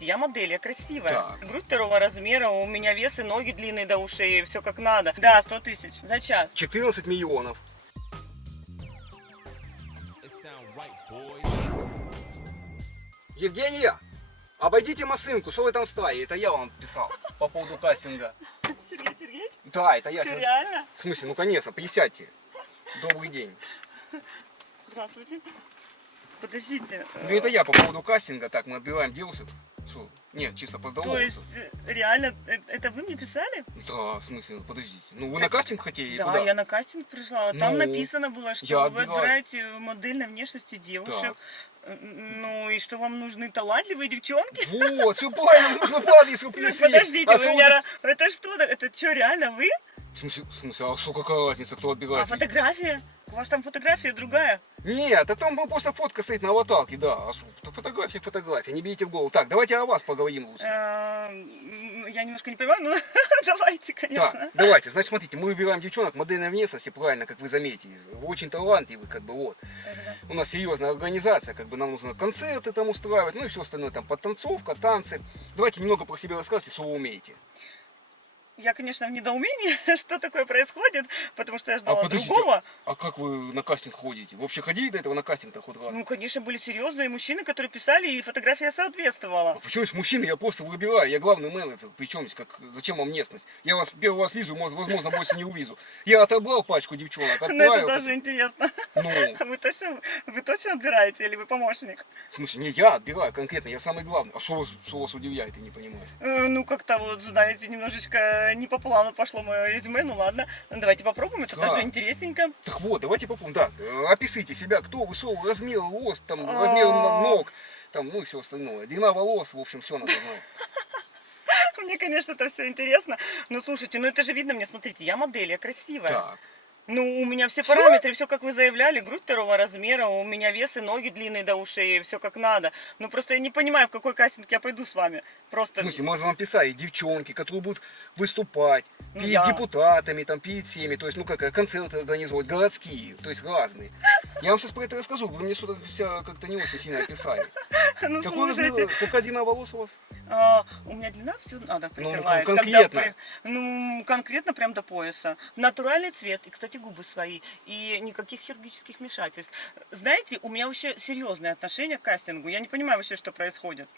смотрите, я модель, я красивая. Так. Грудь второго размера, у меня вес и ноги длинные до ушей, все как надо. Да, 100 тысяч за час. 14 миллионов. Евгения, обойдите машинку, что вы там встали? Это я вам писал по поводу кастинга. Сергей Сергеевич? Да, это я. Что, реально? В смысле, ну конечно, присядьте. Добрый день. Здравствуйте. Подождите. Ну это я по поводу кастинга. Так, мы отбираем девушек. Что? Нет, чисто То поздороваться. есть, реально, это вы мне писали? Да, в смысле, подождите. Ну вы на кастинг хотели? Да, куда? я на кастинг пришла. Там Ну, написано было, что я вы отбираю. отбираете модельной внешности девушек. Ну и что вам нужны талантливые девчонки? Вот, все правильно, нужно по адресу пришли. Подождите, А вы что меня... Это что? Это что, реально вы? В смысле, а что, какая разница, кто А отбирает? фотография? У вас там фотография другая? Нет, а там просто фотка стоит на аватарке, да. А что, фотография, не берите в голову. Так, давайте о вас поговорим лучше. Я немножко не понимаю, но давайте, конечно. Так, давайте, значит, смотрите, мы выбираем девчонок модельной внешности, правильно, как вы заметите. Очень талантливых, как бы, вот. У нас серьезная организация, как бы нам нужно концерты там устраивать, ну и все остальное, там, подтанцовка, танцы. Давайте немного про себя рассказывайте, что вы умеете. Я, конечно, в недоумении, что такое происходит, потому что я ждала подождите, другого. а как вы на кастинг ходите? Вы вообще ходили до этого на кастинг-то хоть раз? Ну, конечно, были серьезные мужчины, которые писали, и фотография соответствовала. А почему есть мужчины? Я просто выбираю, я главный менеджер. Причем здесь, зачем вам местность? Я вас первый раз вижу, возможно, больше не увижу. Я отобрал пачку девчонок, Ну, отправил. это даже интересно. Ну, Вы точно отбираете, или вы помощник? в смысле, не я отбираю конкретно, я самый главный. А что вас удивляет, я не понимаю. Ну, как-то вот, знаете, немножечко не по плану пошло мое резюме, ну ладно. Давайте попробуем, это Да. даже интересненько. Так вот, давайте попробуем. Так, описывайте себя, кто вы, что вы, размер, рост, там, размер ног, там, ну и все остальное. Длина волос, в общем, все надо знать. Мне, конечно, это все интересно. Но слушайте, ну это же видно мне, смотрите, я модель, я красивая. Так. Ну, у меня все параметры, все как вы заявляли, грудь второго размера, у меня вес и ноги длинные до ушей, все как надо. Ну, просто я не понимаю, в какой кастинг я пойду с вами. Просто... В смысле, мы вам писали, девчонки, которые будут выступать Ну, перед я. депутатами, там, перед всеми, то есть, ну как, концерты организовывать, городские, то есть разные. Я вам сейчас про это расскажу, вы мне что-то себя как-то не очень сильно описали. Ну, Какой слушайте, размер, какая длина волос у вас? у меня длина все надо Ну, прикрывает. конкретно. Ну, конкретно прям до пояса. Натуральный цвет, и, кстати, губы свои, и никаких хирургических вмешательств. Знаете, у меня вообще серьезное отношение к кастингу. Я не понимаю вообще, что происходит.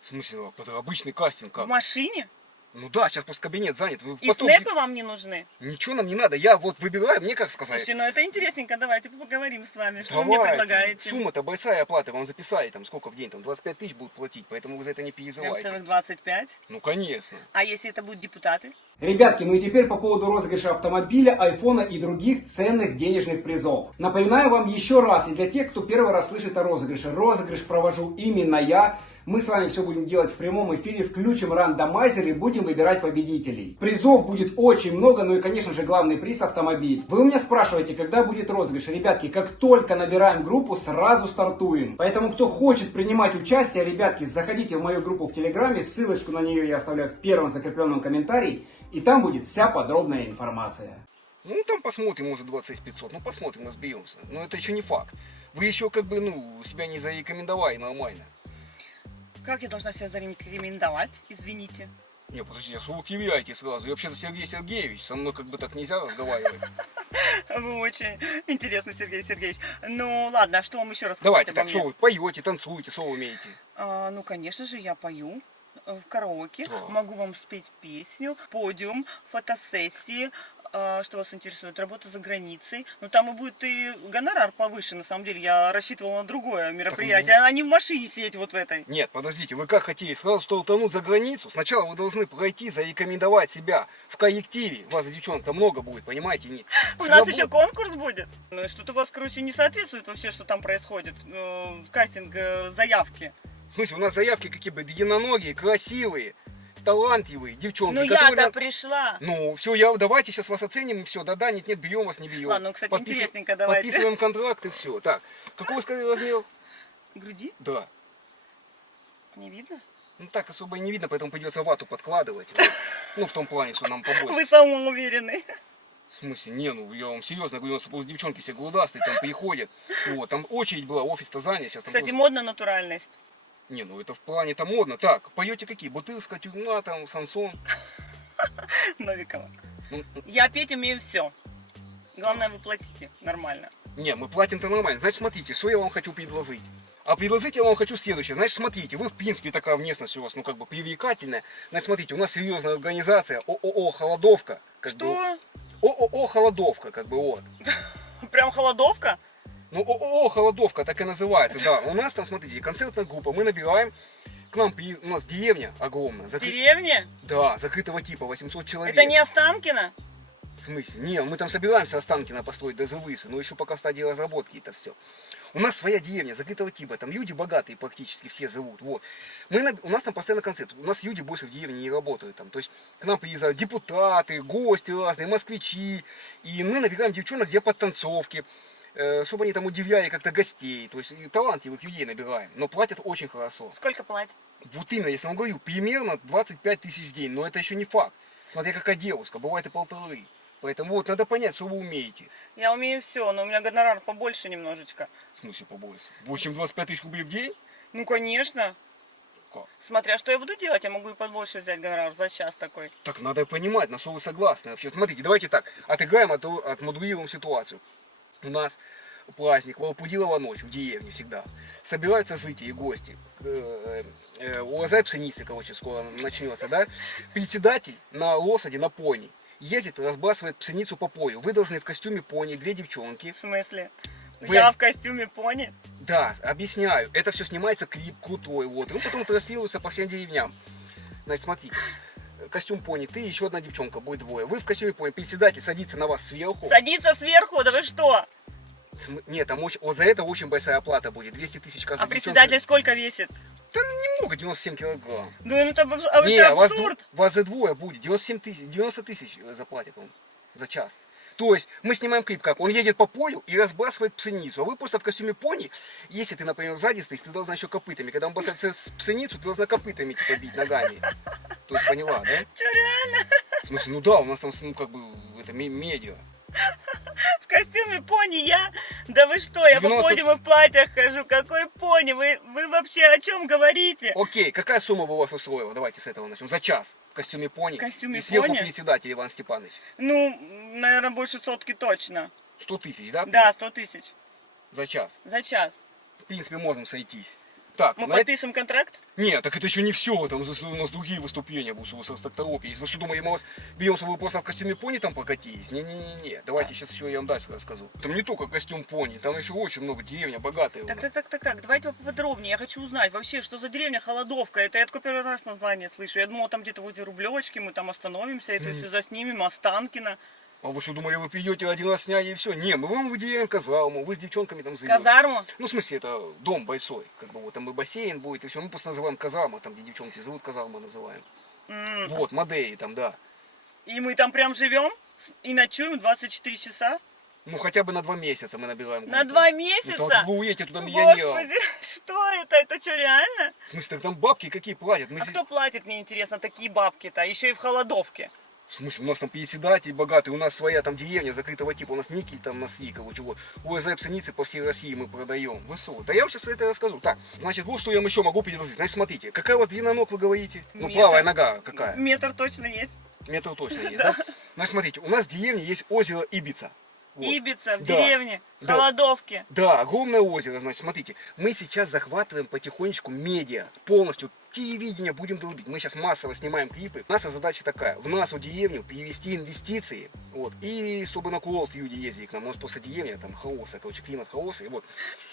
В смысле, это обычный кастинг В как? машине? Ну да, сейчас просто кабинет занят. Вы И потом... снэпы вам не нужны? Ничего нам не надо, я вот выбираю, мне как сказать. Слушайте, ну это интересненько, давайте поговорим с вами. Что вы мне Давайте. предлагаете? Сумма-то большая оплата, вам записали, там сколько в день, там 25 тысяч будут платить, поэтому вы за это не Прям переживайте. целых 25? Ну конечно. А если это будут депутаты? Ребятки, ну и теперь по поводу розыгрыша автомобиля, айфона и других ценных денежных призов. Напоминаю вам еще раз, и для тех, кто первый раз слышит о розыгрыше. Розыгрыш провожу именно я. Мы с вами все будем делать в прямом эфире, включим рандомайзер и будем выбирать победителей. Призов будет очень много, ну и, конечно же, главный приз — автомобиль. Вы у меня спрашиваете, когда будет розыгрыш. Ребятки, как только набираем группу, сразу стартуем. Поэтому, кто хочет принимать участие, ребятки, заходите в мою группу в Телеграме, ссылочку на нее я оставляю в первом закрепленном комментарии, и там будет вся подробная информация. Ну, там посмотрим, может, 20 500. Ну, посмотрим, разберемся. Но это еще не факт. Вы еще, как бы, ну, себя не зарекомендовали нормально. Как я должна себя зарекомендовать? Извините. Не, подожди, а что вы киваете сразу? Я вообще-то Сергей Сергеевич, со мной как бы так нельзя разговаривать. Вы очень интересный, Сергей Сергеевич. Ну, ладно, а что вам еще рассказать Давайте, обо так, мне? что вы поете, танцуете, что вы умеете? Ну, конечно же, я пою в караоке, Да. могу вам спеть песню, подиум, фотосессии. Что вас интересует? Работа за границей. Ну, там и будет и гонорар повыше, на самом деле. Я рассчитывала на другое мероприятие, а не в машине сидеть вот в этой. Нет, подождите, вы как хотели сразу стартануть за границу? Сначала вы должны пройти, зарекомендовать себя в коллективе. Вас, девчонок-то много будет, понимаете? Нет. У нас еще конкурс будет. Ну, и что-то у вас, короче, не соответствует вообще, что там происходит в кастинг заявки. В смысле, у нас заявки какие бы длинноногие, красивые, талантливые девчонки. Ну, которые... я-то пришла. Ну, все, давайте сейчас вас оценим, и все, да-да, нет-нет, берем вас, не берем. Ладно, ну, кстати, интересненько, давайте. Подписываем контракт и все. Так, какой вы сказали размер? Груди? Да. Не видно? Ну, так особо и не видно, поэтому придется вату подкладывать. Вот. Ну, в том плане, что нам побольше. Вы самоуверенный. В смысле, не, ну, я вам серьезно говорю, у нас просто девчонки все грудастые, там приходят. Вот, там очередь была, офис-то занят. Сейчас там Кстати, тоже... модно натуральность. Не, ну это в плане там модно. Так, поете какие? Бутырская, тюрьма, там, Сансон. Новикова. Ну, Я петь умею все. Главное, вы платите нормально. не, мы платим-то нормально. Значит, смотрите, что я вам хочу предложить. А предложить я вам хочу следующее. Значит, смотрите, вы в принципе такая внешность у вас, ну как бы привлекательная. Значит, смотрите, у нас серьезная организация ООО «Холодовка». Как бы, Что? ООО «Холодовка», как бы вот. Прям холодовка? Ну, ООО «Холодовка» так и называется, да. У нас там, смотрите, концертная группа, мы набираем, к нам, у нас деревня огромная. В деревне? Да, закрытого типа, 800 человек. Это не Останкино? В смысле? Не, мы там собираемся Останкино построить до Зывыса, но еще пока в стадии разработки это все. У нас своя деревня закрытого типа, там люди богатые практически все живут, вот. У нас там постоянно концерт, у нас люди больше в деревне не работают там, то есть к нам приезжают депутаты, гости разные, москвичи, и мы набираем девчонок для подтанцовки, чтобы они там удивляли как-то гостей, то есть и талантливых людей набираем, но платят очень хорошо. Сколько платят? Вот именно, если я вам говорю, примерно 25 тысяч в день, но это еще не факт, смотря какая девушка, бывает и 1,5. Поэтому вот надо понять, что вы умеете. Я умею все, но у меня гонорар побольше немножечко. В смысле побольше? Больше, чем 25 тысяч рублей в день? Ну, конечно. Как? Смотря что я буду делать, я могу и побольше взять гонорар за час такой. Так надо понимать, на что вы согласны вообще. Смотрите, давайте так, отыграем, отмодулируем ситуацию. У нас праздник, Волопудилова ночь в деревне всегда. Собираются жители и гости. Урожай пшеницы, короче, скоро начнется, да? Председатель на лошади, на пони ездит и разбрасывает пшеницу по полю. Вы должны в костюме пони, 2 девчонки. В смысле? Вы- Я в костюме пони? Да, объясняю. Это все снимается, клип крутой, вот. И он потом транслируется по всем деревням. Значит, смотрите. Костюм пони, ты и еще одна девчонка, будет 2. Вы в костюме пони, председатель садится на вас сверху. Садиться сверху? Да вы что? Нет, там вот за это очень большая оплата будет. 200 тысяч каждой А председатель сколько весит? Да ну, немного, 97 килограмм. Да ну это, Не, это вас, абсурд. вас за 2 будет. 97 тысяч, 90 тысяч заплатит он за час. То есть мы снимаем клип, как он едет по полю и разбрасывает пшеницу, а вы просто в костюме пони, если ты, например, сзади стоишь, ты должна еще копытами. Когда он бросает пшеницу, ты должна копытами типа бить ногами. То есть поняла, да? Че, реально? В смысле, ну да, у нас там, ну как бы, это медиа. В костюме пони я? Да вы что, я по 90 подиуму в платьях хожу. Какой пони? Вы вообще о чем говорите? Окей, какая сумма бы вас устроила? Давайте с этого начнем. За час в костюме пони. В костюме и сверху пони? председатель Иван Степанович. Ну, наверное, больше сотки точно. 100 тысяч, да? Да, 100 тысяч. За час. За час. В принципе, можем сойтись. Так, Мы на это- подписываем контракт? Нет, так это еще не все. Там у нас другие выступления будут, что вы со стартаропе. Если вы что думали, мы вас берем, чтобы вы просто в костюме пони там прокатились? Не-не-не. Давайте сейчас еще я вам дальше расскажу. Там не только костюм пони, там еще очень много, деревня богатая. у нас. Так, давайте поподробнее. Я хочу узнать вообще, что за деревня Холодовка. Это я только первый раз название слышу. Я думала, там где-то возле Рублевочки мы там остановимся, это все заснимем, Останкино. А вы что думали, вы придете один раз сняли и все? Не, мы вам выделяем казарму, вы с девчонками там живете. Казарму? Ну, в смысле, это дом большой, как бы вот там и бассейн будет, и все. Мы просто называем казарма, там, где девчонки живут, казарма называем. Вот, Мадеи там, да. И мы там прям живем и ночуем 24 часа? Ну, хотя бы на 2 месяца мы набираем. На группу. 2 Ну, месяца? там вы уедете туда миллионером. Господи, что это? Это что, реально? В смысле, так там бабки какие платят? Мы А здесь- кто платит, мне интересно, такие бабки-то? Еще и в Холодовке. В смысле, у нас там председатель богатый, у нас своя там деревня закрытого типа, у нас никель там носли, короче, вот. УСЗ пшеницы по всей России мы продаем. Высот. Да я вам сейчас это расскажу. Так, значит, вот что я вам еще могу предложить. Значит, смотрите, какая у вас длина ног, вы говорите? Ну, Метр. правая нога какая? Метр точно есть. Метр точно есть, да? Значит, смотрите, у нас в деревне есть озеро Ибица. Вот. Ибица в Да. деревне, в Да. Холодовке. Да, огромное озеро, значит, смотрите, мы сейчас захватываем потихонечку медиа, полностью телевидение будем долбить. Мы сейчас массово снимаем клипы. Наша задача такая, в нашу деревню перевести инвестиции, вот, и чтобы на курорт люди ездили к нам, у нас просто деревня, там, хаоса, короче, климат хаоса, и вот.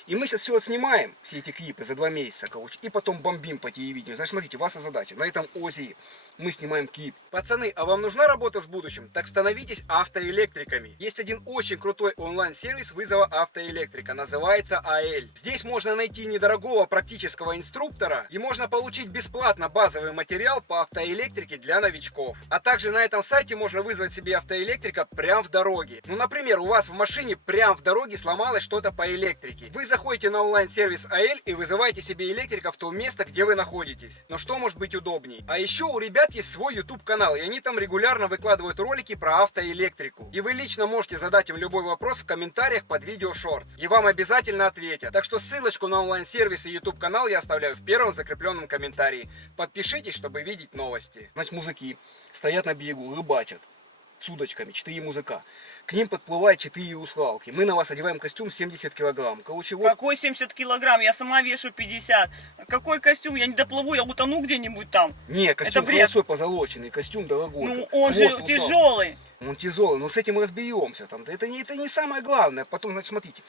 И мы сейчас все снимаем, все эти клипы за 2 месяца, короче, и потом бомбим по телевидению. Значит, смотрите, ваша задача, на этом озере мы снимаем клип. Пацаны, а вам нужна работа с будущим? Так становитесь автоэлектриками. Есть один очень крутой онлайн-сервис вызова автоэлектрика, называется АЭЛ. Здесь можно найти недорогого практического инструктора и можно получить бесплатно базовый материал по автоэлектрике для новичков. А также на этом сайте можно вызвать себе автоэлектрика прямо в дороге. Ну, например, у вас в машине прямо в дороге сломалось что-то по электрике. Вы заходите заходите на онлайн-сервис АЭЛь и вызываете себе электрика в то место, где вы находитесь. Но что может быть удобней? А еще у ребят есть свой YouTube канал, и они там регулярно выкладывают ролики про автоэлектрику. И вы лично можете задать им любой вопрос в комментариях под видео Shorts. И вам обязательно ответят. Так что ссылочку на онлайн-сервис и YouTube канал я оставляю в первом закрепленном комментарии. Подпишитесь, чтобы видеть новости. Значит, мужики стоят на берегу, рыбачат с удочками, 4 мужика. К ним подплывают 4 русалки. Мы на вас одеваем костюм 70 килограмм. Короче, вот. Какой 70 килограмм? Я сама вешу 50. Какой костюм? Я не доплыву, я утону где-нибудь там. Не, костюм бред. хорошо позолоченный, костюм дорогой. Ну, как он же хвост русалки. тяжелый. Он тяжелый, но с этим мы разберемся. Там. Это не самое главное. Потом, значит, смотрите.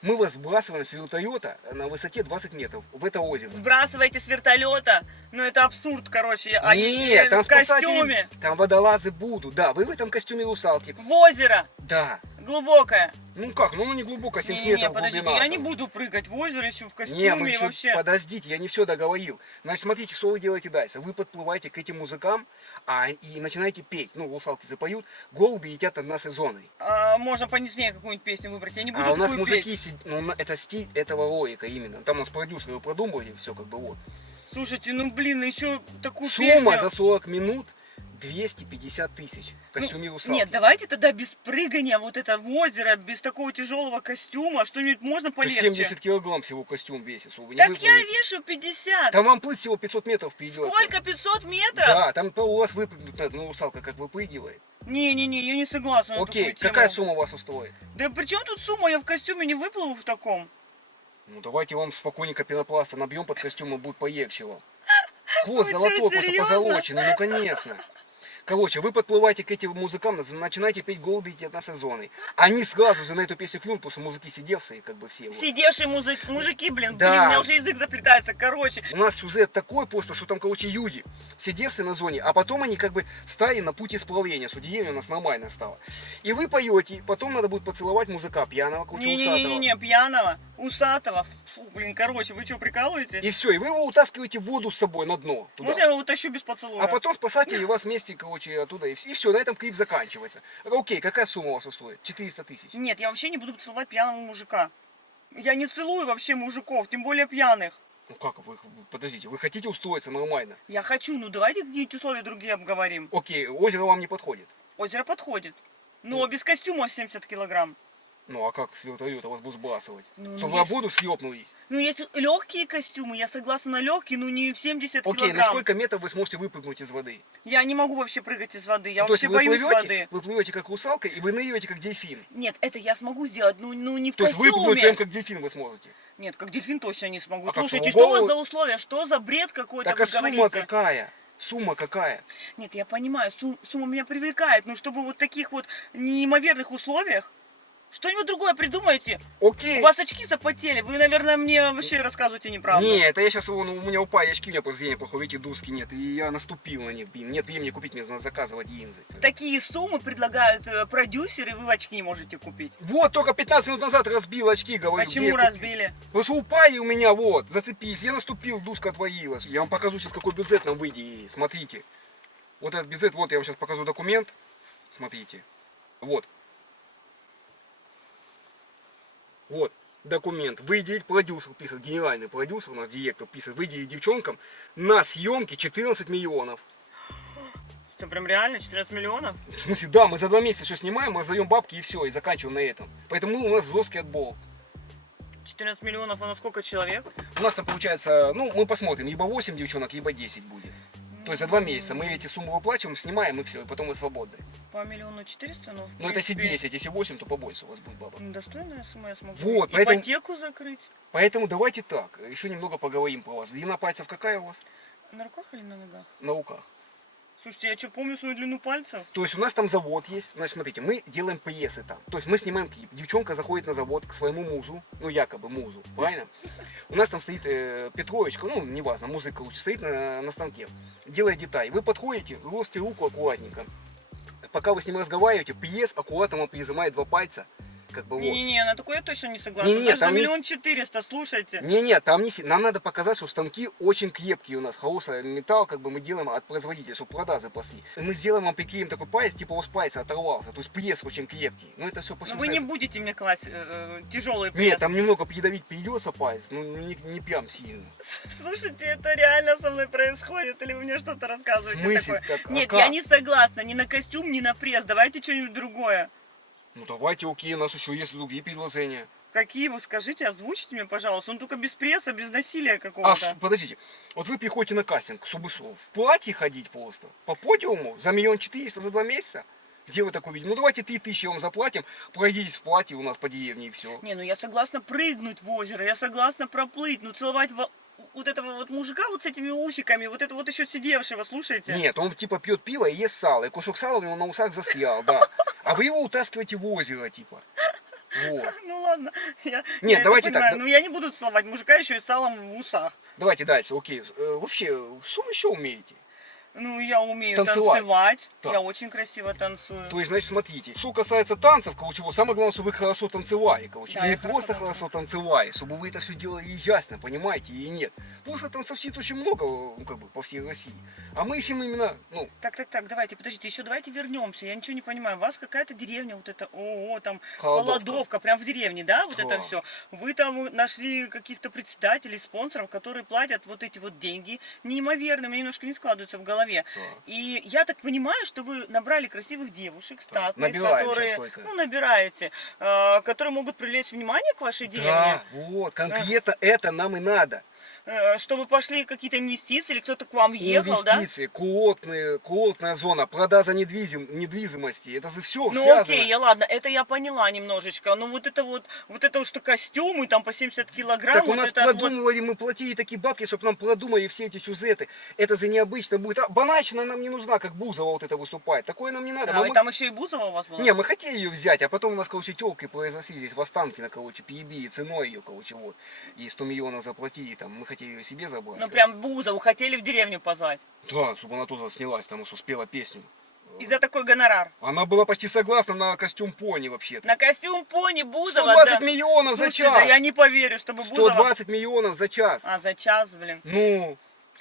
Мы вас сбрасываем с вертолета на высоте 20 метров в это озеро. Сбрасываете с вертолета? Ну это абсурд, короче. Нет, там в костюме. спасатели, там водолазы будут. Да, вы в этом костюме русалки. В озеро. Да. Глубокое. Ну как, ну не глубоко, 70 Не-не-не, метров подождите, глубина. я не там. буду прыгать в озеро еще в костюме Не, мы и еще, вообще. подождите, я не все договорил. Значит, смотрите, что вы делаете дальше. Вы подплываете к этим музыкам и начинаете петь. Ну, русалки запоют, голуби летят над нашей зоной. А, можно понежнее какую-нибудь песню выбрать. Я не буду А у нас такую мужики, петь. ну, это стиль этого ролика именно. Там у нас продюсеры продумывали все как бы вот. Слушайте, ну блин, еще такую Сумма песню. за 40 минут 250 тысяч в костюме русалки. Нет, давайте тогда без прыгания вот это в озеро, без такого тяжелого костюма, что-нибудь можно То полегче. 70 килограмм всего костюм весит. Чтобы вы не Так я выплывете. вешу 50. Там вам плыть всего 500 метров придется. Сколько? 500 метров? Да, там у вас выпрыгнуть надо, ну русалка как выпрыгивает. Не-не-не, я не согласна на Окей, такую тему. какая сумма у вас устроит? Да при чем тут сумма? Я в костюме не выплыву в таком. Ну давайте вам спокойненько пенопласта набьем под костюмом, будет поегче вам. Хвост Вы что, золотой, просто серьезно? позолоченный, ну конечно. Короче, вы подплываете к этим музыкам, начинаете петь «Голуби летят над сезоной». Они сразу же на эту песню клюнут, потому что музыки сидевшие, как бы все. Вот. Сидевшие мужики, блин, Да. у меня уже язык заплетается, короче. У нас сюжет такой просто, что там, короче, люди, сидевшие на зоне, а потом они как бы встали на путь исправления, что деревня у нас нормально стала. И вы поете, потом надо будет поцеловать мужика пьяного, короче, усатого. Не-не-не, пьяного, усатого. Фу, блин, короче, вы что, прикалываетесь? И все, и вы его утаскиваете в воду с собой на дно. Туда. Можно я его утащу без поцелуя? А потом спасатели вас вместе, короче, оттуда, и все, на этом клип заканчивается. Окей, какая сумма у вас устроит? 400 тысяч. Нет, я вообще не буду целовать пьяного мужика. Я не целую вообще мужиков, тем более пьяных. Ну как, вы, подождите, вы хотите устроиться нормально? Я хочу, ну давайте какие-нибудь условия другие обговорим. Окей, озеро вам не подходит. Озеро подходит. Но без костюма в 70 килограмм. Ну а как с вертолета вас будут сбрасывать? Ну, Чтобы есть- в воду съебнулись. Ну, есть легкие костюмы, я согласна на легкие, но не в 70 Окей, килограмм. на сколько метров вы сможете выпрыгнуть из воды? Я не могу вообще прыгать из воды, я Ну, то есть вообще боюсь воды. вы плывете как русалка и выныриваете как дельфин. Нет, это я смогу сделать, ну не в То есть костюме. выпрыгнуть прям как дельфин вы сможете. Нет, как дельфин точно не смогу. А как Слушайте, его что у вас голову- за условия? Что за бред какой-то Так вы а сумма говорите? какая? Сумма какая? Нет, я понимаю, сумма меня привлекает, но чтобы вот таких вот неимоверных условиях, что-нибудь другое придумайте. Окей. У вас очки запотели, вы, наверное, мне вообще рассказываете неправду. Не, это я сейчас, у меня упали очки, у меня просто зрение плохое, видите, дуски нет. И я наступил на них, блин. Нет времени купить, мне надо заказывать линзы. Такие суммы предлагают продюсеры, вы очки не можете купить. Вот, только 15 минут назад разбил очки, говорю. где я Почему купил? разбили? Просто упали у меня, вот, зацепись. Я наступил, дуска отвалилась. Я вам покажу сейчас, какой бюджет нам выйдет. Смотрите. Вот этот бюджет, вот я вам сейчас покажу документ. Смотрите. Вот. Вот, документ. Выделить продюсер, пишет, генеральный продюсер, у нас директор пишет, выделить девчонкам на съемки 14 миллионов. Что, прям реально? 14 миллионов? В смысле, да, мы за 2 месяца все снимаем, раздаем бабки и все, и заканчиваем на этом. Поэтому у нас жесткий отбор. 14 миллионов, а на сколько человек? У нас там получается, ну, мы посмотрим, либо 8 девчонок, либо 10 будет. То есть за 2 месяца мы эти суммы выплачиваем, снимаем и все, и потом мы свободны. По миллиону 400, ну, в Но это если принципе, 10, если 8, то побольше у вас будет бабок. достойная сумма, я смогу Вот, поэтому- ипотеку закрыть. Поэтому давайте так, еще немного поговорим про вас. Длина пальцев какая у вас? На руках или на ногах? На руках. Слушайте, я что, помню свою длину пальцев? То есть у нас там завод есть, значит, смотрите, мы делаем пьесы там. То есть мы снимаем клип. Девчонка заходит на завод к своему музу, ну якобы музу, правильно? У нас там стоит Петровичка, ну неважно, музыка лучше, стоит на станке, делает деталь. Вы подходите, ложите руку аккуратненько. Пока вы с ним разговариваете, пьес аккуратно вам прижимает 2 пальца как бы вот. Не-не-не, на такое я точно не согласна. Не-не, Даже за там не 1 400 000, слушайте. Не-не, там не... Нам надо показать, что станки очень крепкие у нас, хороший металл, как бы мы делаем от производителя, чтобы продажи пошли. Мы сделаем вам приклеим такой палец, типа у вас палец оторвался, то есть пресс очень крепкий. Ну это все Но вы не будете мне класть тяжелый пресс. Нет, там немного придавить придется палец, ну не прям сильно. Слушайте, это реально со мной происходит, или вы мне что-то рассказываете В смысле? такое? Как? А Нет, как? я не согласна ни на костюм, ни на пресс. Давайте что-нибудь другое. Ну давайте, окей, у нас еще есть другие предложения. Какие вы скажите, озвучите мне, пожалуйста. Он только без пресса, без насилия А, какого-то. подождите, вот вы приходите на кастинг, чтобы в платье ходить просто, по подиуму, за 1 400 000 за 2 месяца? Где вы такое видите? Ну давайте 3000 вам заплатим, пройдитесь в платье у нас по деревне и все. Не, ну я согласна прыгнуть в озеро, я согласна проплыть, ну целовать вот этого вот мужика вот с этими усиками, вот это вот еще сидевшего, слушайте. Нет, он типа пьет пиво и ест сало, и кусок сала у него на усах застрял, да. А вы его утаскиваете в озеро, типа. Вот. Ну ладно, Нет, это давайте так, понимаю. да- Ну я не буду целовать мужика еще и с салом в усах. Давайте дальше, окей. Вообще, что вы еще умеете? Ну я умею Танцевать. танцевать, Так. я очень красиво танцую. То есть, значит, смотрите, что касается танцев, короче, вот самое главное, чтобы вы хорошо танцевали, короче. Да, И я не просто хорошо хорошо танцевали, чтобы вы это все делали ясно, понимаете, и нет. Просто танцовщиц очень много, ну, как бы, по всей России. А мы ищем именно, ну, Так, давайте, подождите, еще давайте вернемся. Я ничего не понимаю. У вас какая-то деревня, вот это, там, Холодовка. Холодовка, прям в деревне, да, вот Да. это все. Вы там нашли каких-то председателей, спонсоров, которые платят вот эти вот деньги неимоверные, мне немножко не складываются в голове. Да. И я так понимаю, что вы набрали красивых девушек, статных, Набираем которые, сейчас только. ну, набираете, которые могут привлечь внимание к вашей деревне. да, вот, конкретно это нам и надо. Чтобы пошли какие-то инвестиции, или кто-то к вам ехал, да? Инвестиции, курортная зона, продажа недвижимости, это же все Ну связано. окей, ладно, это я поняла немножечко. Но вот это что костюмы, там по 70 килограмм, Так у вот нас это вот. продумывали, мы платили такие бабки, чтобы нам продумали все эти сюжеты. Это же необычно будет. А банальщина нам не нужна, как Бузова вот это выступает. Такое нам не надо. А, Мы и там еще и Бузова у вас была? Не, мы хотели ее взять, а потом у нас, короче, тёлки произошли здесь в Останкино, короче, перебили ценой ее, короче, вот. И 100 миллионов заплатили, там, мы хотели ее себе забрать. Ну прям Бузову хотели в деревню позвать. Да, чтобы она тоже снялась, там, успела песню. И за такой гонорар. Она была почти согласна на костюм пони вообще-то. На костюм пони Бузова, 120 да. миллионов за Слушайте, час! да я не поверю, чтобы Бузова... 120 миллионов за час! А, за час, блин. Ну,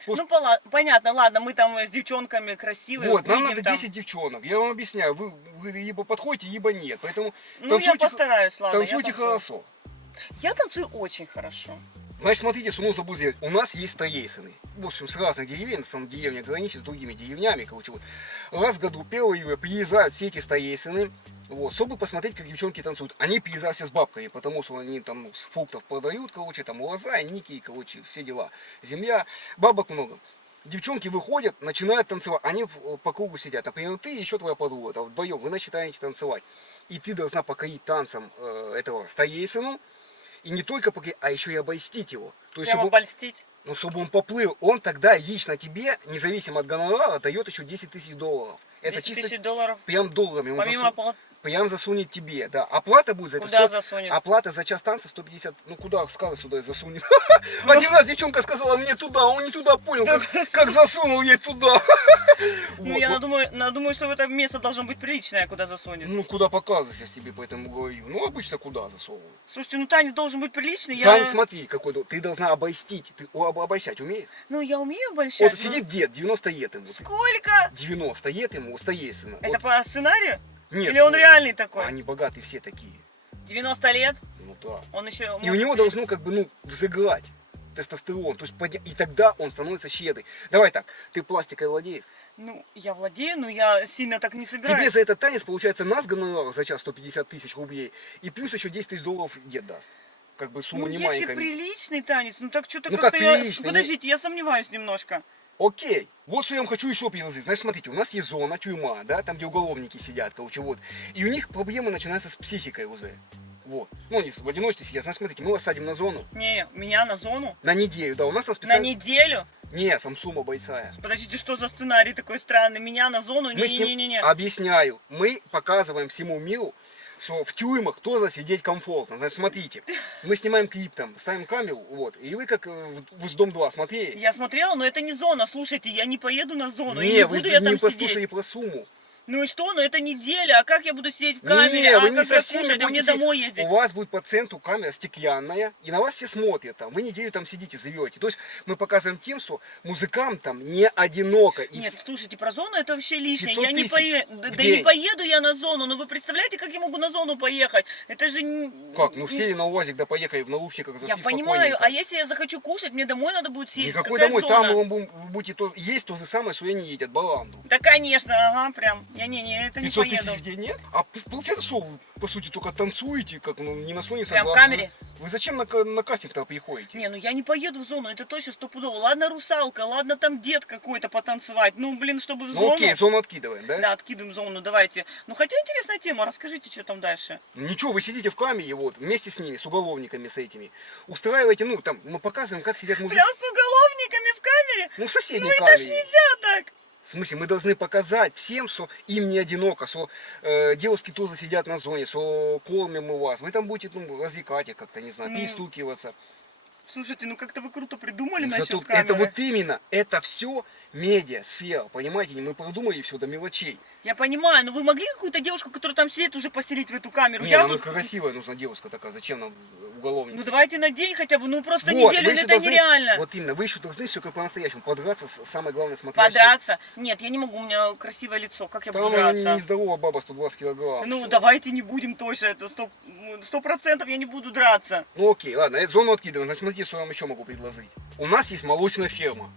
Ну, понятно, ладно, мы там с девчонками красивые, вот, нам выйдем надо там. 10 девчонок. Я вам объясняю, вы либо подходите, либо нет. Поэтому Ну, я постараюсь, ладно, я танцуйте танцую. хорошо. Я танцую очень хорошо. Значит, смотрите, что нужно будет сделать. У нас есть старейшины. В общем, с разных деревень, на самом деле, деревня граничит с другими деревнями. Короче, вот. Раз в году, 1 июля, приезжают все эти старейшины, вот, чтобы посмотреть, как девчонки танцуют. Они приезжают все с бабками, потому что они там с фруктов продают, короче, там лоза, ники, короче, все дела. Земля, бабок много. Девчонки выходят, начинают танцевать. Они по кругу сидят. Например, ты и еще твоя подруга. Там вдвоем вы начинаете танцевать. И ты должна покорить танцем этого старейшину. И не только покорить, а еще и обольстить его. То есть, Прямо чтобы, обольстить. ну, чтобы он поплыл, он тогда лично тебе, независимо от гонорара, дает еще 10 000 долларов. Это 10 чисто 000 долларов. прям долларами. Он Помимо прям засунет тебе, да. Оплата будет за это. Куда засунет? Оплата за час танца 150. Ну куда скажешь, туда и засунет. Один раз девчонка сказала мне туда, он не туда понял, как засунул ей туда. Ну, я думаю, что это место должно быть приличное, куда засунет. Ну куда показывать, я тебе поэтому говорю. Ну обычно куда засовывают. Слушайте, ну танец должен быть приличный. Танец, смотри, какой ты должна обольстить. Ты обольщать умеешь? Ну, я умею обольщать. Вот сидит дед, 90 лет ему. Сколько? 90 лет ему, старейшина. Это Вот. по сценарию? Нет, Или он вот. реальный такой? Они богатые все такие. 90 лет? Ну да. Он еще... И у него должно как бы, ну, взыграть тестостерон. То есть, и тогда он становится щедрый. Давай так, ты пластикой владеешь? Ну, я владею, но я сильно так не собираюсь. Тебе за этот танец получается нас гонорар за час 150 000 рублей. И плюс еще 10 000 долларов дед даст. Как бы сумма Ну, не если маленькая. приличный танец, ну так что-то Ну, как-то как я... приличный? Подождите, я сомневаюсь немножко. Окей. Вот что я вам хочу еще предложить. Значит, смотрите, у нас есть зона, тюрьма, да, там, где уголовники сидят, короче, вот. И у них проблемы начинаются с психикой уже. Вот. Ну, они в одиночестве сидят. Значит, смотрите, мы вас садим на зону. Не, меня на зону? На неделю, да. У нас там На специально... неделю? Не, там сумма большая. Подождите, что за сценарий такой странный? Меня на зону? Мы с ним... Не-не-не. Объясняю. Мы показываем всему миру, что в тюрьмах тоже сидеть комфортно. Значит, смотрите, мы снимаем клип там, ставим камеру, вот, и вы как в Дом 2 смотрели. Я смотрела, но это не зона. Слушайте, я не поеду на зону. и Не, не вы буду я не там послушали сидеть. про сумму. Ну и что? Ну это неделя, а как я буду сидеть в камере, Не, а вы не как со я всеми кушать, а мне будете домой ездить? У вас будет по центру камера стеклянная, и на вас все смотрят там. Вы неделю там сидите, живете. То есть мы показываем тем, что музыкантам не одиноко. И Нет, слушайте, про зону это вообще лишнее. 500 Я не тысяч поеду. в Да день. не поеду я на зону. Ну вы представляете, как я могу на зону поехать? Это же... Как? Ну сели на УАЗик, да поехали в наушниках, Я зашли понимаю, спокойненько. а если я захочу кушать, мне домой надо будет съездить. Никакой Какая домой, зона? там вы будете есть то же самое, что и они едят, баланду. Да, конечно, ага, прям. Я не, это не 500 тысяч поеду. в день нет? А получается, что вы, по сути, только танцуете, как ну, ни на что не Прям согласны. в камере? Вы зачем на кастинг-то приходите? Не, ну я не поеду в зону, это точно стопудово. Ладно, русалка, ладно, там дед какой-то потанцевать. Ну, блин, чтобы в Ну зону... окей, зону откидываем, да? Да, откидываем зону, давайте. Ну, хотя интересная тема, расскажите, что там дальше. Ничего, вы сидите в камере, вот, вместе с ними, с уголовниками, с этими. Устраиваете, ну, там, мы показываем, как сидят музыканты. Прям с уголовниками в камере? Ну, в соседней Ну, камере. это ж нельзя так. В смысле, мы должны показать всем, что им не одиноко, что девушки тоже сидят на зоне, что кормим мы вас. Вы там будете, ну, развлекать их как-то, не знаю, Ну, перестукиваться. Слушайте, ну как-то вы круто придумали Ну, насчет зато камеры. это вот именно, это все медиа-сфера, понимаете? Мы продумали все до мелочей. Я понимаю, но вы могли какую-то девушку, которая там сидит, уже поселить в эту камеру? Не, Я нам тут... красивая нужна девушка такая, зачем нам уголовница? Ну давайте на день хотя бы, ну просто Вот, неделю, вы ну еще это должны- нереально. Вот именно, вы еще должны все как по-настоящему, подраться, самое главное, смотрящей. Подраться? Нет, я не могу, у меня красивое лицо, как я Там буду драться? нездоровая баба, 120 килограмм. Ну всё. давайте не будем точно, это 100% я не буду драться. Ну окей, ладно, эту зону откидываем. Значит, смотрите, что я вам еще могу предложить. У нас есть молочная ферма.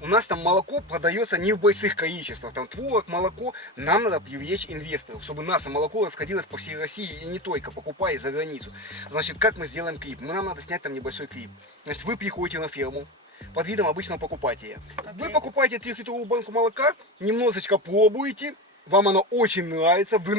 У нас там молоко продается не в больших количествах. Там творог, молоко. Нам надо привлечь инвесторов, чтобы наше молоко расходилось по всей России и не только покупая за границу. Значит, как мы сделаем клип? Нам надо снять там небольшой клип. Значит, вы приходите на ферму под видом обычного покупателя. Вы Окей. покупаете 3-литровую банку молока, немножечко пробуете, вам оно очень нравится, вы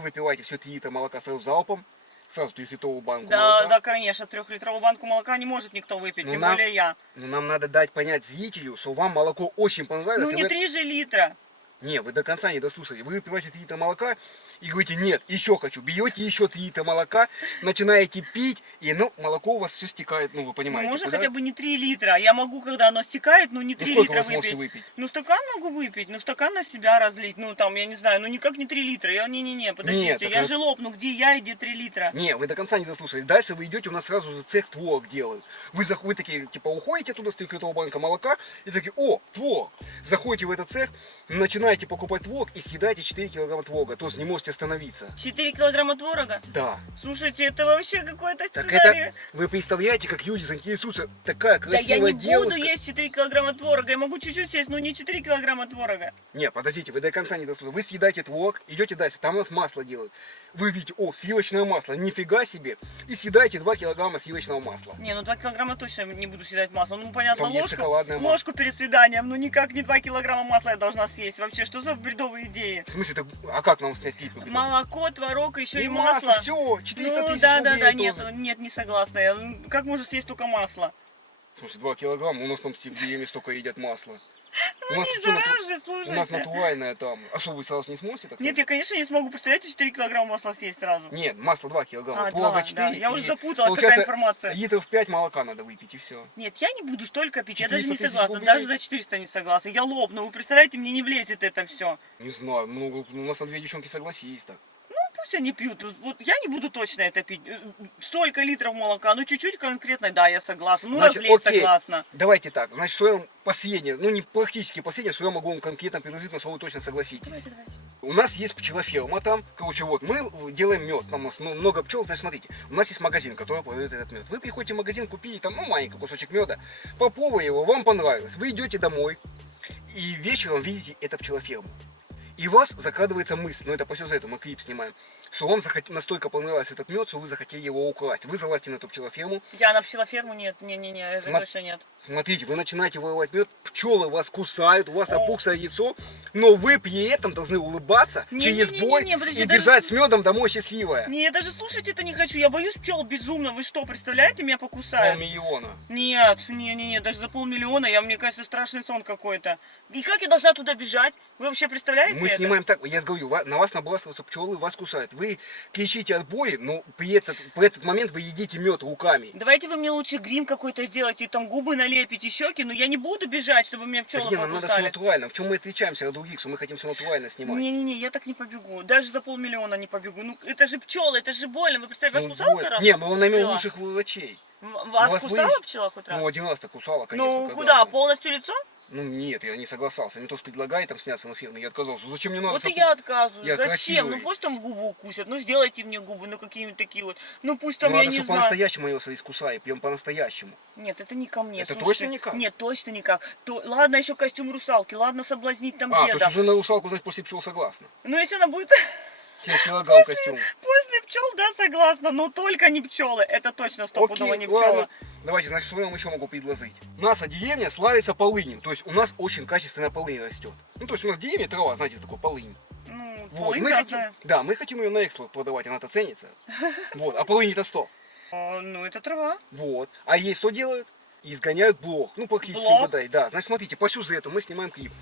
выпиваете все 3 литра молока сразу залпом, сразу 3-литровую банку Да, молока. да, конечно, 3-литровую банку молока не может никто выпить, Ну, тем нам- более я. Но нам надо дать понять зрителю, что вам молоко очень понравилось. Ну и не вы- 3 же литра. Не, вы до конца не дослушали. Вы выпиваете 3 литра молока и говорите, нет, еще хочу. Берете еще 3 литра молока, начинаете пить, и ну, молоко у вас все стекает, ну вы Ну, понимаете. можно куда? хотя бы не 3 литра. Я могу, когда оно стекает, ну не 3 сколько литра вы сможете выпить. выпить? Ну стакан могу выпить, ну стакан на себя разлить. Ну там, я не знаю, ну никак не 3 литра. Я не-не-не, подождите, Нет, так я это- же лопну, где я и где 3 литра. Не, вы до конца не дослушали. Дальше вы идете, у нас сразу же цех творог делают. Вы такие, типа, уходите туда с 3-литрового банка молока и такие, о, творог. Заходите в этот цех, начинаете покупать творог и съедаете 4 килограмма творога. То есть не можете остановиться. 4 килограмма творога? Да. Слушайте, это вообще какой-то Так сценарий. это, вы представляете, как люди заинтересуются, такая Да я красивая не девушка. буду есть 4 килограмма творога. Я могу чуть-чуть съесть, но не 4 килограмма творога. Не, подождите, вы до конца не дослушали. Вы съедаете творог, идете дальше, там у нас масло делают. Вы видите, о, сливочное масло, нифига себе. И съедаете 2 килограмма сливочного масла. Не, ну 2 килограмма точно не буду съедать масло. Ну, понятно, Там есть шоколадное масло. ложку перед свиданием. Ну, никак не 2 килограмма масла я должна съесть. Вообще, что за бредовые идеи? В смысле, а как нам снять клип? Молоко, творог, еще и масло, масло. все, 400 Ну, тысяч да, рублей нет, тоже. нет, не согласна. Я. Как можно съесть только масло? Слушай, 2 килограмма, у нас там в деревне столько едят масла. У Ну, нас не всё зараз же, у слушайте. нас натуральное там. А что, вы сразу не сможете так Нет, я, сказать? конечно, не смогу. Представляете, 4 килограмма масла съесть сразу. Нет, масло 2 килограмма, А, творога 2, 4. да. Я уже и запуталась, получается, такая информация. литров 5 молока надо выпить и все. Нет, я не буду столько пить, я даже 400 не тысяч согласна. рублей? Даже за 400 не согласна. Я лопну. Вы представляете, мне не влезет это все. Не знаю, много, у нас на 2 девчонки согласились так. Пусть они пьют. Вот я не буду точно это пить. Столько литров молока. Ну, чуть-чуть конкретно, да, я согласна. Ну, Значит, разлить окей. согласна. Давайте так, значит, что я вам последнее, ну не практически последнее, что я могу вам конкретно предложить, на что вы точно согласитесь. Давайте. У нас есть пчелоферма там, короче, вот, мы делаем мед, там у нас много пчел, значит, смотрите, у нас есть магазин, который продает этот мед. Вы приходите в магазин, купили там, ну, маленький кусочек меда, попробовали его, вам понравилось, вы идете домой и вечером видите эту пчелоферму. И у вас закрадывается мысль, ну это по сюжету, мы клип снимаем, что вам настолько понравился этот мед, что вы захотели его украсть. Вы залазите на эту пчелоферму, Я на пчелоферму нет. Не-не-не, это Смо- точно нет. смотрите, вы начинаете воровать мед, пчелы вас кусают, у вас О. опухшее яйцо, но вы при этом должны улыбаться через Не-не-не-не, боль подожди, и даже бежать с медом домой счастливая. Не, я даже слушать это не хочу. Я боюсь пчел безумно. Вы что, представляете, меня покусают? 500 000. Нет, не, даже за 500 000, мне кажется, страшный сон какой-то. И как я должна туда бежать? Вы вообще представляете? Мы это. снимаем так, я же говорю, на вас набрасываются пчелы, вас кусают. Вы кричите отбой, но при этот момент вы едите мед руками. Давайте вы мне лучше грим какой-то сделаете, там губы налепите, щеки, но я не буду бежать, чтобы меня пчелы Так, нам надо все покусали. натурально. В чем мы отличаемся от других, что мы хотим все натурально снимать? Не-не-не, я так не побегу. Даже за 500 000 не побегу. Ну, это же пчелы, это же больно. Вы представляете, вас кусала вот. хоть раз? Не, мы вам наймем Пчела? лучших врачей. Вас вас кусала вылечат. пчела хоть раз? Ну, один раз-то кусала, конечно. Ну, когда куда? там. Полностью лицо? Ну, нет, я не согласался. Мне тоже предлагает там сняться на ферме, я отказался. Зачем мне надо? Вот и я отказываюсь. Я Зачем? красивый. Ну пусть там губы укусят, ну сделайте мне губы, ну какие-нибудь такие вот. Ну пусть там, Ну, я надо, не чтобы знаю. по-настоящему его искусай, прям по-настоящему. Нет, это не ко мне. Это слушайте. точно никак? Нет, точно никак. Ладно, еще костюм русалки, ладно соблазнить там То деда. есть уже на русалку, значит, после пчел согласна. Ну если она будет 70 килограмм костюм. после пчел, да, согласна, но только не пчелы. Это точно стопудово не Окей, пчелы. ладно. Давайте, значит, что я вам еще могу предложить. Наша деревня славится полынью. То есть у нас очень качественная полынь растет. Ну, то есть у нас деревня трава, знаете, такой полынь. Ну, Вот, полынь мы я хотим, знаю. да, мы хотим ее на экспорт продавать, она-то ценится. Вот, а полынь-то 100. Ну это трава. Вот. А ей что делают? Изгоняют блох. Ну, практически Блох? угадай. Да, значит, смотрите, по сюжету мы снимаем клип.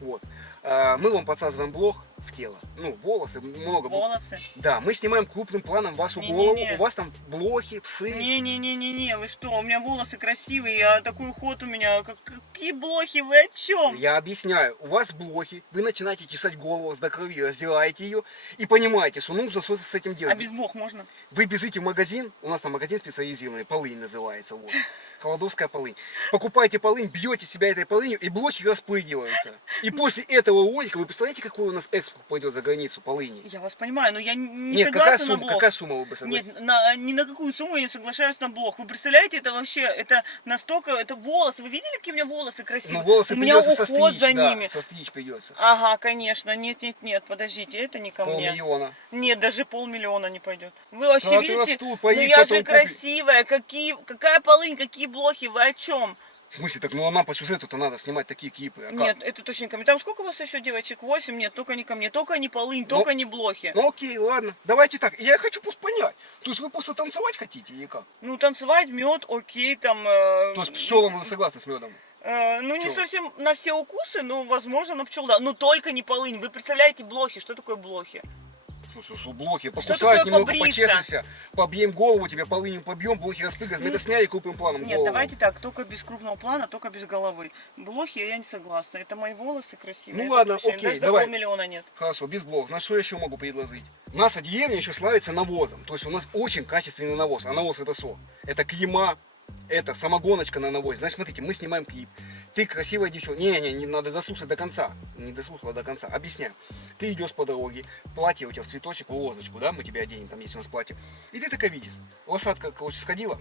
Вот. Мы вам подсаживаем блох в тело. Ну, волосы, много. Волосы. Да, мы снимаем крупным планом вашу Не-не-не. голову. У вас там блохи, псы. Не-не-не-не-не, вы что, у меня волосы красивые, я такой уход у меня, какие блохи, вы о чем? Я объясняю, у вас блохи, вы начинаете чесать голову до крови, раздираете ее и понимаете, что нужно что-то с этим делать. А без блох можно? Вы бежите в магазин, у нас там магазин специализированный, полынь называется, вот. Холодовская полынь. Покупайте полынь, бьете себя этой полынью, и блохи распрыгиваются. И после этого ролика, вы представляете, какой у нас экспорт пойдет за границу полыни? Я вас понимаю, но я не Нет, согласна на блох. какая сумма вы бы согласились? Нет, ни на какую сумму я не соглашаюсь на блох. Вы представляете, это вообще, это настолько, это волосы. Вы видели, какие у меня волосы красивые? Ну, волосы у меня придется уход состричь, за да, ними. состричь придется. Ага, конечно. Нет, подождите, это не ко мне. 500 000. Нет, даже 500 000 не пойдет. Вы вообще Да, ты видите? растут, Ну поедь я потом же купи. красивая, какая полынь, какие блохи, вы о чем? В смысле, так ну а нам по сюжету-то надо снимать такие клипы. А как? Нет, это точно не ко мне. Там сколько у вас еще девочек? 8? Нет, только не ко мне. Только не полынь, только не блохи. Ну окей, ладно. Давайте так. Я хочу просто понять. То есть вы просто танцевать хотите или как? Ну, танцевать, мед, окей, там... То есть пчелам вы согласны с медом? ну, не пчел. совсем на все укусы, но, возможно, на пчел, да. Но только не полынь. Вы представляете блохи? Что такое блохи? Слушай, блохи такое покусают, немного побриться? почешешься, побьем голову, тебе полынью побьем, блохи распрыгают. Мы это сняли крупным планом Нет, голову. давайте так, только без крупного плана, только без головы. Блохи я не согласна. Это мои волосы красивые. Ну это ладно, точно. окей, Даже за давай. 500 000 нет. Хорошо, без блох. Значит, что я еще могу предложить? Наша деревня еще славится навозом. То есть у нас очень качественный навоз. А навоз это что? Это крема, это самогоночка на навозе. Значит, смотрите, мы снимаем клип. Ты красивая девчонка. Не надо дослушать до конца. Не дослушала до конца. Объясняю. Ты идешь по дороге, платье у тебя в цветочек, в лозочку, да, мы тебя оденем, там есть у нас платье. И ты такая видишь. Лошадка, короче, сходила.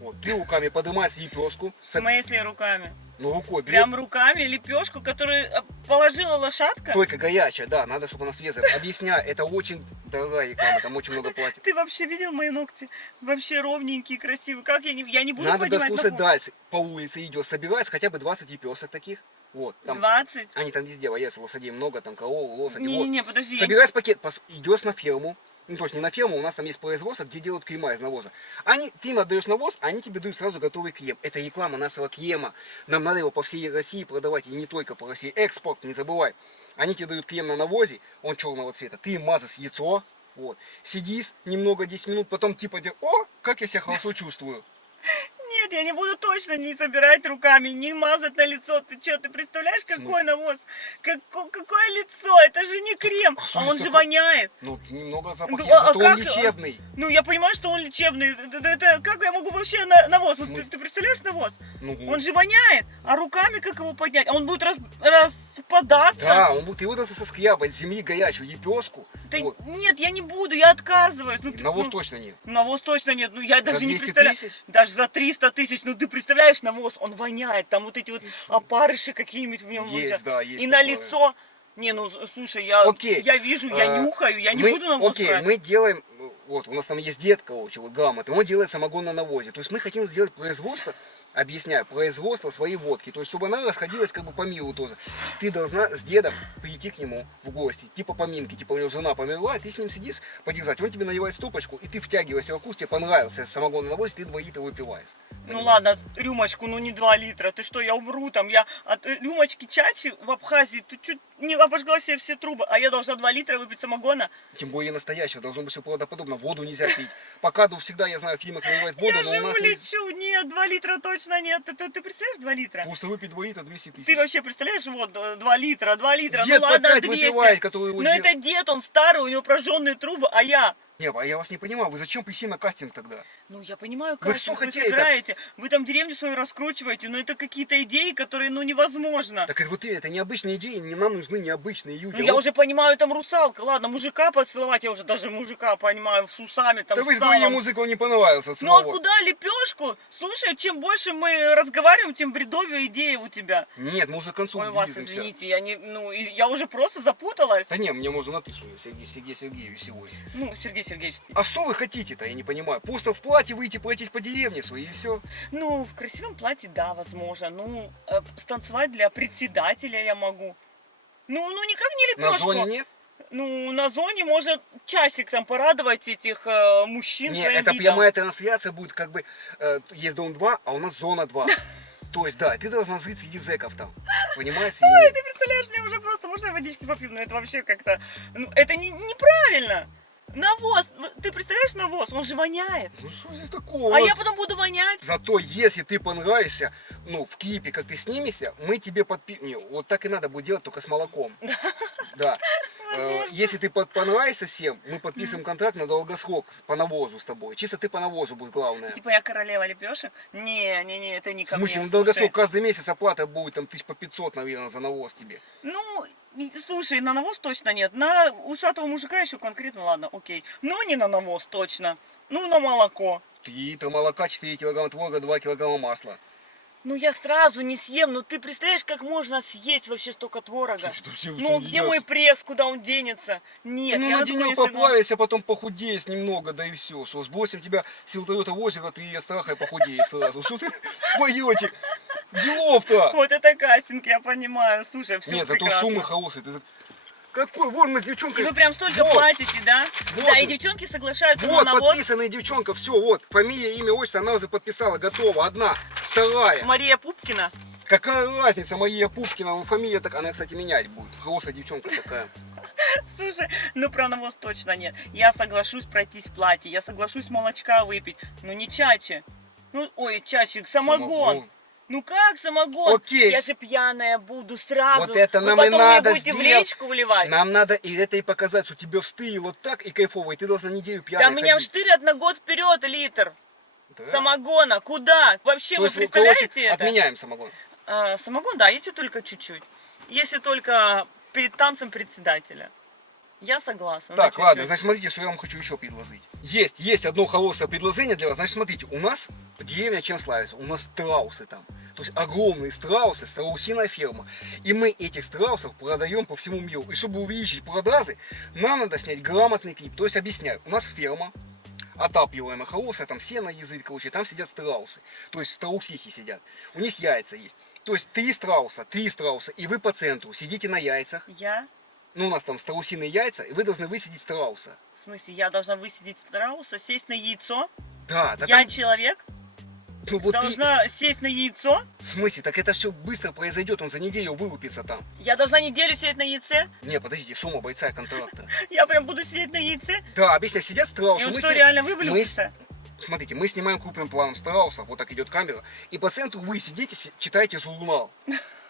Вот, ты руками поднимаешь лепешку. В смысле руками? Ну, рукой. Прям руками лепешку, которую положила лошадка? Только горячая, да, надо, чтобы она свежая. Объясняю, это очень дорогая реклама, там очень много платьев. Ты вообще видел мои ногти? Вообще ровненькие, красивые. Как я не буду Надо поднимать дослушать ногу? дальше. По улице идешь, собирается хотя бы 20 лепесок таких. Вот, там, 20? они там везде валяются, лошадей много, там коров, лошади. Не-не-не, вот. подожди. Собираешь пакет, идешь на ферму. Ну, то есть не на ферму, у нас там есть производство, где делают крема из навоза. Ты им отдаешь навоз, а они тебе дают сразу готовый крем. Это реклама нашего крема. Нам надо его по всей России продавать, и не только по России. Экспорт, не забывай. Они тебе дают крем на навозе, он черного цвета. Ты им мазаешь яйцо, вот. Сидишь немного, 10 минут, потом типа, о, как я себя хорошо чувствую. Нет, я не буду точно не собирать руками, не мазать на лицо. Ты что, ты представляешь, какой навоз? Какое лицо? Это же не крем, что а здесь он же такое? воняет. Ну, немного запах Ну, есть, а зато он как? лечебный. Ну, я понимаю, что он лечебный. Это как я могу вообще навоз? Вот смысле? ты представляешь навоз? Ну, Он же воняет. А руками как его поднять? А он будет распадаться? да, ты выдался со скрябой, с земли горячую лепеску. Да Вот. нет, я не буду, я отказываюсь. Ну, Навоз ну, точно нет. Навоз точно нет. Ну, я даже не 200 представляю. тысяч? Даже за 300 тысяч. Ну, ты представляешь навоз? Он воняет. Там вот эти вот опарыши какие-нибудь в нем. Есть, да, есть И на такое. лицо. Не, ну, слушай, я вижу, я нюхаю, я не буду навоз брать. мы делаем, вот, у нас там есть дед, короче, вот грамотный, он делает самогон на навозе. То есть мы хотим сделать производство Объясняю, производство своей водки. То есть, чтобы она расходилась как бы по миру тоже. Ты должна с дедом прийти к нему в гости. Типа поминки, типа у него жена померла, и ты с ним сидишь подержать. Он тебе наливает стопочку, и ты втягиваешься во вкус, тебе понравился самогон на навозе, ты 2 литра выпиваешь. Ну ладно, рюмочку, ну не 2 литра. Ты что, я умру там. Я от рюмочки чачи в Абхазии, ты чуть не обожгла себе все трубы. А я должна 2 литра выпить самогона. Тем более настоящего, должно быть все правдоподобно. Воду нельзя пить. По каду всегда, я знаю, в фильмах наливают воду, Я но же у нас не... улечу. Нет, 2 литра точно нет. Ты представляешь 2 литра? Просто выпить 2 литра 200 тысяч. Ты вообще представляешь, вот 2 литра, 2 литра, Дед ну по ладно, 5 200. выпивает, который его Но дед. это дед, он старый, у него прожженные трубы, а я... Не, а я вас не понимаю, вы зачем прийти на кастинг тогда? Ну, я понимаю, Вы как что вы хотели-то? собираете. Вы там деревню свою раскручиваете, но это какие-то идеи, которые, ну, невозможно. Так это вот это необычные идеи, не нам нужны необычные люди. Ну, я уже понимаю, там русалка, ладно, мужика поцеловать, я уже даже мужика понимаю, с усами, там, Да вы с говорите, салом. музыка вам не понравился. Ну, а куда лепешку? Слушай, чем больше мы разговариваем, тем бредовее идеи у тебя. Нет, мы уже к концу Ой, вас, движемся. извините, я не, ну, я уже просто запуталась. Да не, мне можно на ты, что я Сергей Сергеевич всего есть. Ну, Сергей Сергеевич, А что вы хотите-то, я не понимаю? Просто в платье выйти, пройтись по деревне своей и все. ну, в красивом платье, да, возможно. Ну, станцевать для председателя я могу. Ну никак не На лепешку. зоне нет? Ну, на зоне, может, часик там порадовать этих мужчин Нет, своим это видом. прямая трансляция будет как бы, есть дом 2, а у нас зона 2. То есть, да, ты должна жить среди зэков там. Понимаешь? Ой, ты представляешь, мне уже просто, можно я водички попью? Ну, это вообще как-то, ну, это неправильно. Навоз, ты представляешь навоз? Он же воняет. Ну что здесь такого? А я потом буду вонять. Зато если ты понравишься, ну, в клипе, как ты снимешься, мы тебе подпишем. Вот так и надо будет делать, только с молоком. Да. Если ты понравишься всем, мы подписываем контракт на долгосрок по навозу с тобой. Чисто ты по навозу будет главное. Типа я королева лепешек? Не, это не В ко смысле, мне, на долгосрок слушай. каждый месяц оплата будет там 1500, наверное, за навоз тебе. Ну, слушай, на навоз точно нет. На усатого мужика еще конкретно, ладно, окей. Ну, не на навоз точно. Ну, на молоко. 3 литра молока, 4 килограмма творога, 2 килограмма масла. Ну, я сразу не съем. Ну, ты представляешь, как можно съесть вообще столько творога? Что все Ну, где мой пресс, куда он денется? Нет, Ну, я на на такое не денек согласна. поплавишься, потом похудеешь немного, да и все. Что, сбросим тебя с вертолета в озеро, ты от страха и похудеешь сразу. Что ты поете? Делов-то! Вот это кастинг, я понимаю. Слушай, все Нет, зато прекрасно. суммы хорошие. Ты... Какой? Вон мы с И девчонкой. вы прям столько Вот. платите, да? Вот Да, мы. и девчонки соглашаются Вот, на навоз. подписанная девчонка, все, вот. Фамилия, имя, отчество, она уже подписала, готова. Одна, вторая. Мария Пупкина. Какая разница, Мария Пупкина, ну, фамилия так, она, кстати, менять будет. Хорошая девчонка такая. Слушай, ну про навоз точно нет. Я соглашусь пройтись в платье, я соглашусь молочка выпить, но не чачи. Ну, ой, чачи, самогон. Ну как самогон? Окей. Я же пьяная буду сразу. Вот это Вы нам и потом надо мне будете в сделать. речку вливать. Нам надо и это и показать, что тебе встыло так и кайфово, и ты должна неделю пьяной Да меня ходить. штырят на год вперед литр Да? самогона. Куда? Вообще, То вы есть, представляете короче, это? отменяем самогон. Самогон, да, если только чуть-чуть. Если только перед танцем председателя. Я согласна. Так, на ладно, чуть-чуть. значит, смотрите, что я вам хочу еще предложить. Есть одно хорошее предложение для вас. Значит, смотрите, у нас деревня чем славится? У нас страусы там. То есть огромные страусы, страусиная ферма. И мы этих страусов продаем по всему миру. И чтобы увеличить продажи, нам надо снять грамотный клип. То есть, объясняю, у нас ферма, отапливаемая, хорошая, там сено язык, короче, там сидят страусы. То есть страусихи сидят. У них яйца есть. То есть 3 страуса, и вы по центру сидите на яйцах. Я? Ну, у нас там страусиные яйца, и вы должны высидеть страуса. В смысле, я должна высидеть страуса, сесть на яйцо? Да, да Я там, человек? ну вот Должна сесть на яйцо? ты, в смысле, так это все быстро произойдет, он за неделю вылупится там. Я должна неделю сидеть на яйце? Не, подождите, сумма бойца и контракта. Я прям буду сидеть на яйце? Да, объясняю, сидят страусы. И он мы что, с ним- реально мы с- вывалился? Смотрите, мы снимаем крупным планом страусов, вот так идет камера, и по центру вы сидите, читаете журнал.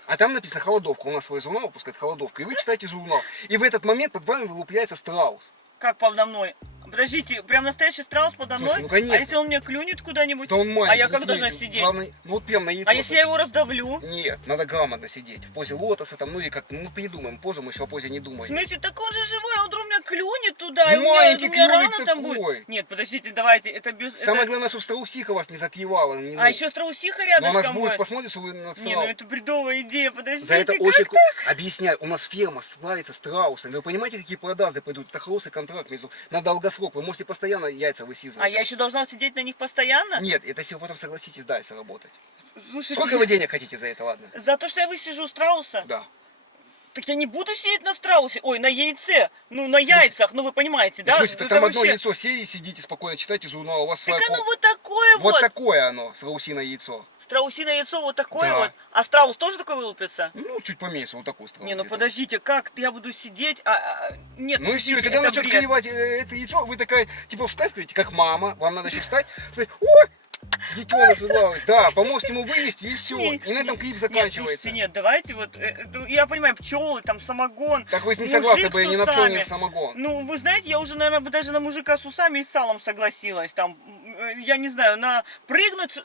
А там написано холодовка, у нас свой журнал выпускает холодовка, и вы читаете журнал. И в этот момент под вами вылупляется страус. Как подо мной? Подождите, прям настоящий страус подо мной? Слушай, ну, конечно. А если он мне клюнет куда-нибудь? Да он маленький. А я как не должна клеит. сидеть? Главное, ну вот прям на яйцо. А если я его раздавлю? Нет, надо грамотно сидеть. В позе лотоса там, ну или как, ну мы придумаем позу, мы еще о позе не В думаем. смысле, так он же живой, а вдруг меня клюнет туда, и Ну, у маленький меня клювик рана там такой. будет. Нет, подождите, давайте, это без... Самое это- главное, чтобы страусиха вас не заклевала. Не, А еще страусиха рядышком у нас будет, будет. посмотрит, что вы на Не, ну это бредовая идея, подождите. За это как очень... так? Объясняю, у нас ферма славится страусами. Вы понимаете, какие продажи пойдут? Это хороший контракт между... На долгосрок срок, вы можете постоянно яйца высизывать. А я еще должна сидеть на них постоянно? Нет, это если вы потом согласитесь дальше работать. Слушайте, Сколько вы денег хотите за это, ладно? за то, что я высижу страуса? Да. Так я не буду сидеть на страусе, ой, на яйце, ну на яйцах, ну вы понимаете, да? В смысле, так Это там одно вообще- яйцо сеи, сидите спокойно, читайте журнал, у вас Так своя... оно вот такое вот. Вот такое оно, страусиное яйцо. Страусиное яйцо вот такое Да. вот. А страус тоже такой вылупится? Ну, чуть поменьше, вот такую страус. Не, ну где-то. подождите, как я буду сидеть? Нет, Ну и все, подождите, когда это начнет бред. клевать это яйцо, вы такая, типа, вскакиваете, как мама, вам надо еще встать, сказать, ой, детеныш вылавливает. Да, поможете ему вынести, и все. Не, И на этом клип Нет, заканчивается. слушайте, нет, давайте вот, я понимаю, пчелы, там, самогон. Так вы не мужик согласны с были ни на пчел, ни усами. на самогон. Ну, вы знаете, я уже, наверное, даже на мужика с усами и с салом согласилась. Там, я не знаю, на прыгнуть,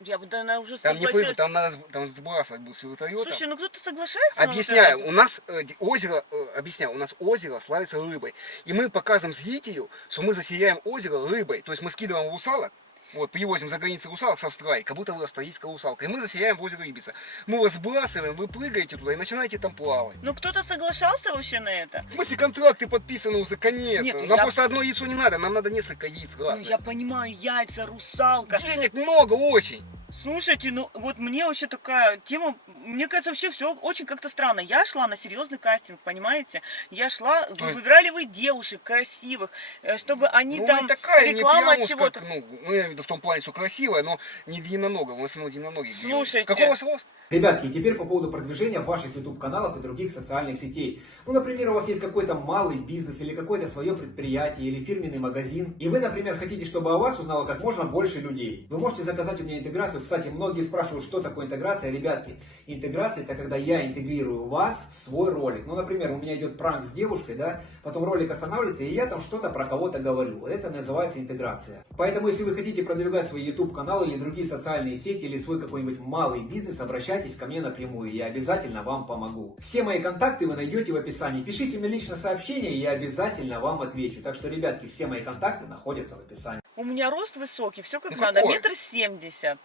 я бы, наверное, уже Там не согласилась. прыгать, там надо там сбрасывать будет с вертолета. Слушай, ну кто-то соглашается? на вот Объясняю, это? у нас озеро, объясняю, у нас озеро славится рыбой. И мы показываем зрителю, что мы засияем озеро рыбой. То есть мы скидываем русалок, вот, привозим за границей русалок с Австралии, как будто вы австралийская русалка. И мы засияем в озеро рыбица. Мы вас сбрасываем, вы прыгаете туда и начинаете там плавать. Ну, кто-то соглашался вообще на это? В смысле, контракты подписаны уже, конечно. Нет, Нам я- просто одно яйцо не надо, нам надо несколько яиц Ну, разных. я понимаю, яйца, русалка. Денег много очень. Слушайте, ну вот мне вообще такая тема, мне кажется, вообще все очень как-то странно. Я шла на серьезный кастинг, понимаете? Я шла, есть- выбирали вы девушек красивых, чтобы они Ну, там и такая, не реклама прям уж чего-то. как, ну, я имею в виду в том плане, что красивая, но не длинноногая, в основном длинноногие. девушки. Слушайте. Какой у вас рост? Ребятки, и теперь по поводу продвижения ваших YouTube-каналов и других социальных сетей. Ну, например, у вас есть какой-то малый бизнес или какое-то свое предприятие или фирменный магазин, и вы, например, хотите, чтобы о вас узнало как можно больше людей. Вы можете заказать у меня интеграцию. Кстати, многие спрашивают, что такое интеграция. Ребятки, интеграция — это когда я интегрирую вас в свой ролик. Ну, например, у меня идет пранк с девушкой, да, потом ролик останавливается, и я там что-то про кого-то говорю. Это называется интеграция. Поэтому, если вы хотите продвигать свой YouTube-канал или другие социальные сети, или свой какой-нибудь малый бизнес, обращайтесь ко мне напрямую, я обязательно вам помогу. Все мои контакты вы найдете в описании. Пишите мне лично сообщение, и я обязательно вам отвечу. Так что, ребятки, все мои контакты находятся в описании. У меня рост высокий, все как Ну, надо, какой? 1,70 м.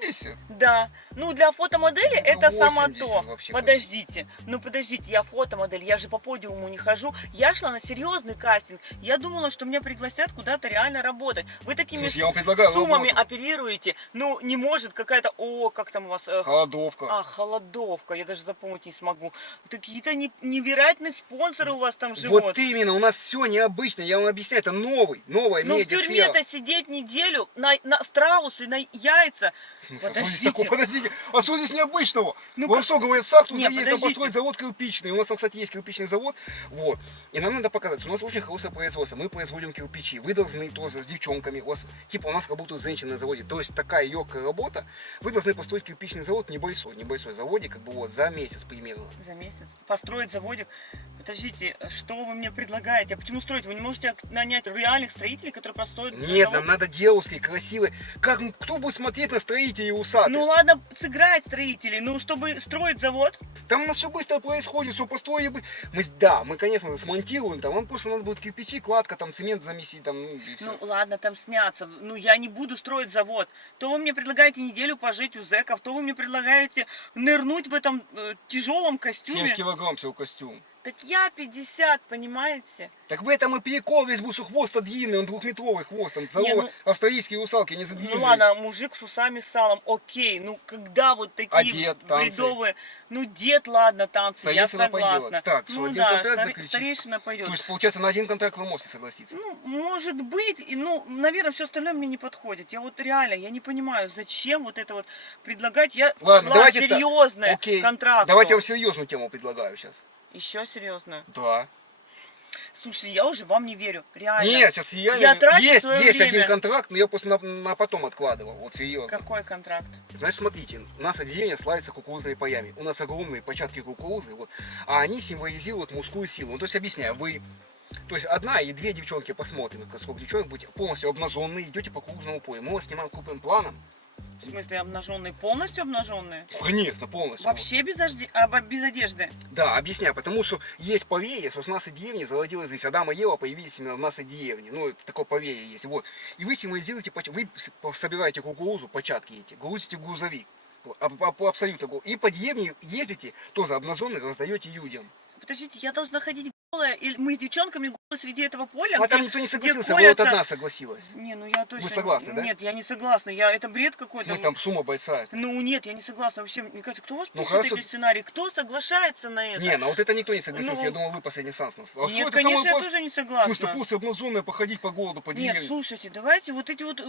70? Да, ну для фотомодели Ну, это само 80 то. вообще Подождите, ну подождите, я фотомодель, я же по подиуму не хожу. Я шла на серьезный кастинг. Я думала, что меня пригласят куда-то реально работать. Вы такими Слушай, я вам предлагаю суммами работу. оперируете. Ну не может какая-то, как там у вас... Холодовка. холодовка, я даже запомнить не смогу. Какие-то невероятные спонсоры у вас там живут. Вот именно, у нас все необычно, я вам объясняю, это новая Ну в медиасфера. тюрьме-то сидеть неделю на страусы, на яйца. В смысле, а что здесь Подождите. такого? Подождите, а что здесь необычного? Ну, Вам как- что, говорят, Сахту Не, заесть, там подождите. построить завод кирпичный. У нас там, кстати, есть кирпичный завод. Вот. И нам надо показать, что у нас очень хорошее производство. Мы производим кирпичи. Вы должны тоже с девчонками. У вас, типа, у нас работают женщины на заводе. То есть такая легкая работа. Вы должны построить кирпичный завод небольшой заводик, как бы вот за месяц примерно. За месяц? Построить заводик? Подождите, что вы мне предлагаете? А почему строить? Вы не можете нанять реальных строителей, которые построят Нет, завод? нам надо девушки красивые. Как, кто будет смотреть на строителей усатых? Ну ладно, сыграть строителей, ну чтобы строить завод. Там у нас все быстро происходит, все построили. Мы, конечно, смонтируем, там, вам просто надо будет кирпичи, кладка, там, цемент замесить, там, ну, и все. Ну ладно, там сняться. Ну я не буду строить завод. То вы мне предлагаете неделю пожить у зэков, то вы мне предлагаете нырнуть в этом тяжелом костюме. 70 килограмм всего костюм. Так я 50, понимаете? Так в этом и прикол весь был, что хвост длинный, он двухметровый хвост, там, здоровые ну- австралийские русалки, они задлинились. Ну ладно, мужик с усами, с салом, окей. Ну когда вот такие А дед, танцы? бредовые... Ну дед, ладно, танцы, я Старейшина согласна. пойдет. Так, что, ну один да, контракт заключить? старейшина пойдет. То есть, получается, на один контракт вы можете согласиться? Ну, может быть, ну, наверное, все остальное мне не подходит. Я вот реально, я не понимаю, зачем вот это вот предлагать. Я Ладно, шла давайте так. серьезная Окей. контракт. Давайте я вам серьезную тему предлагаю сейчас. Еще серьезную. Да. Слушайте, я уже вам не верю, реально. Нет, сейчас Я трачу есть свое один время. контракт, но я просто на потом откладывал, вот серьезно. Какой контракт? Значит, смотрите, у нас отделение славится кукурузными полями. У нас огромные початки кукурузы, вот, а они символизируют мужскую силу. Ну, то есть, объясняю, то есть одна и две девчонки, посмотрим, сколько девчонок будете полностью обнаженные, идете по кукурузному полю. Мы вас снимаем крупным планом. В смысле, обнаженные, полностью обнаженные? Конечно, полностью. Вообще без одежды? Да, объясняю, потому что есть поверье, что с нашей деревни зародилась здесь Адам и Ева, появились именно в нашей деревне. Ну, это такое поверье есть. Вот. И вы символизируете, вы собираете кукурузу, початки эти, грузите в грузовик. Абсолютно. И по деревне ездите, тоже обнаженные, раздаете людям. Подождите, я должна ходить голая, или мы с девчонками голые среди этого поля. А там где- никто не где согласился, вы вот колятся- одна согласилась. Не, ну я точно... Вы согласны, да? Нет, я не согласна. Это бред В какой-то. смысле, там сумма большая. Ну нет, я не согласна. Вообще, мне кажется, кто у вас Ну, пишет хорошо. эти сценарии? Кто соглашается на это? Не, ну вот это никто не согласился, Ну, я думал, вы последний шанс нас. А что Нет, это конечно, самое я просто- тоже не В согласна. смысле, после однозонной походить по городу, по Нет, деревне. слушайте, давайте вот эти вот,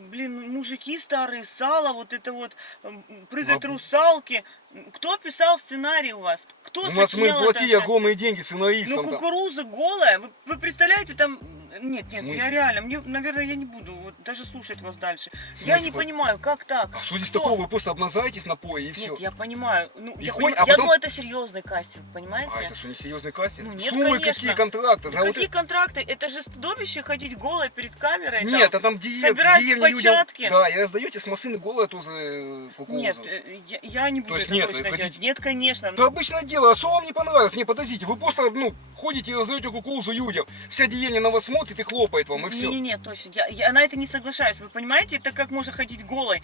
блин, мужики старые, сало, вот это вот, прыгать Бабу. русалки. Кто писал сценарий у вас? Кто У нас мы сочинял платили это всё? огромные деньги Ну, сценаристам. там. кукуруза голая, вы представляете, там... Нет, В я смысле? реально, мне, наверное, я не буду вот даже слушать вас дальше. В Я смысле? не понимаю, как так? А что здесь Кто? такого? Вы просто обназаетесь на пое и все. Нет, я понимаю. Ну, И я, хоть- я а потом- думаю, это серьезный кастинг, понимаете? А это что, не серьезный кастинг? Ну, нет, Суммы конечно. какие контракты? Да За вот какие это- контракты? Это же стыдобище ходить голой перед камерой. Нет, там, а там деревья, собирать деревни людям... початки. Да, и раздаете с машины голое тоже кукурузу. Нет, я не буду есть это нет, точно вы хотите- делать. Нет, конечно. Это обычное дело, а что вам не понравилось? Не, подождите, вы просто, ходите и раздаете кукурузу людям. Вся деревня на вас смотрит и хлопает вам, и все. Не, точно. Я на это не соглашаюсь. Вы понимаете, это как можно ходить голой?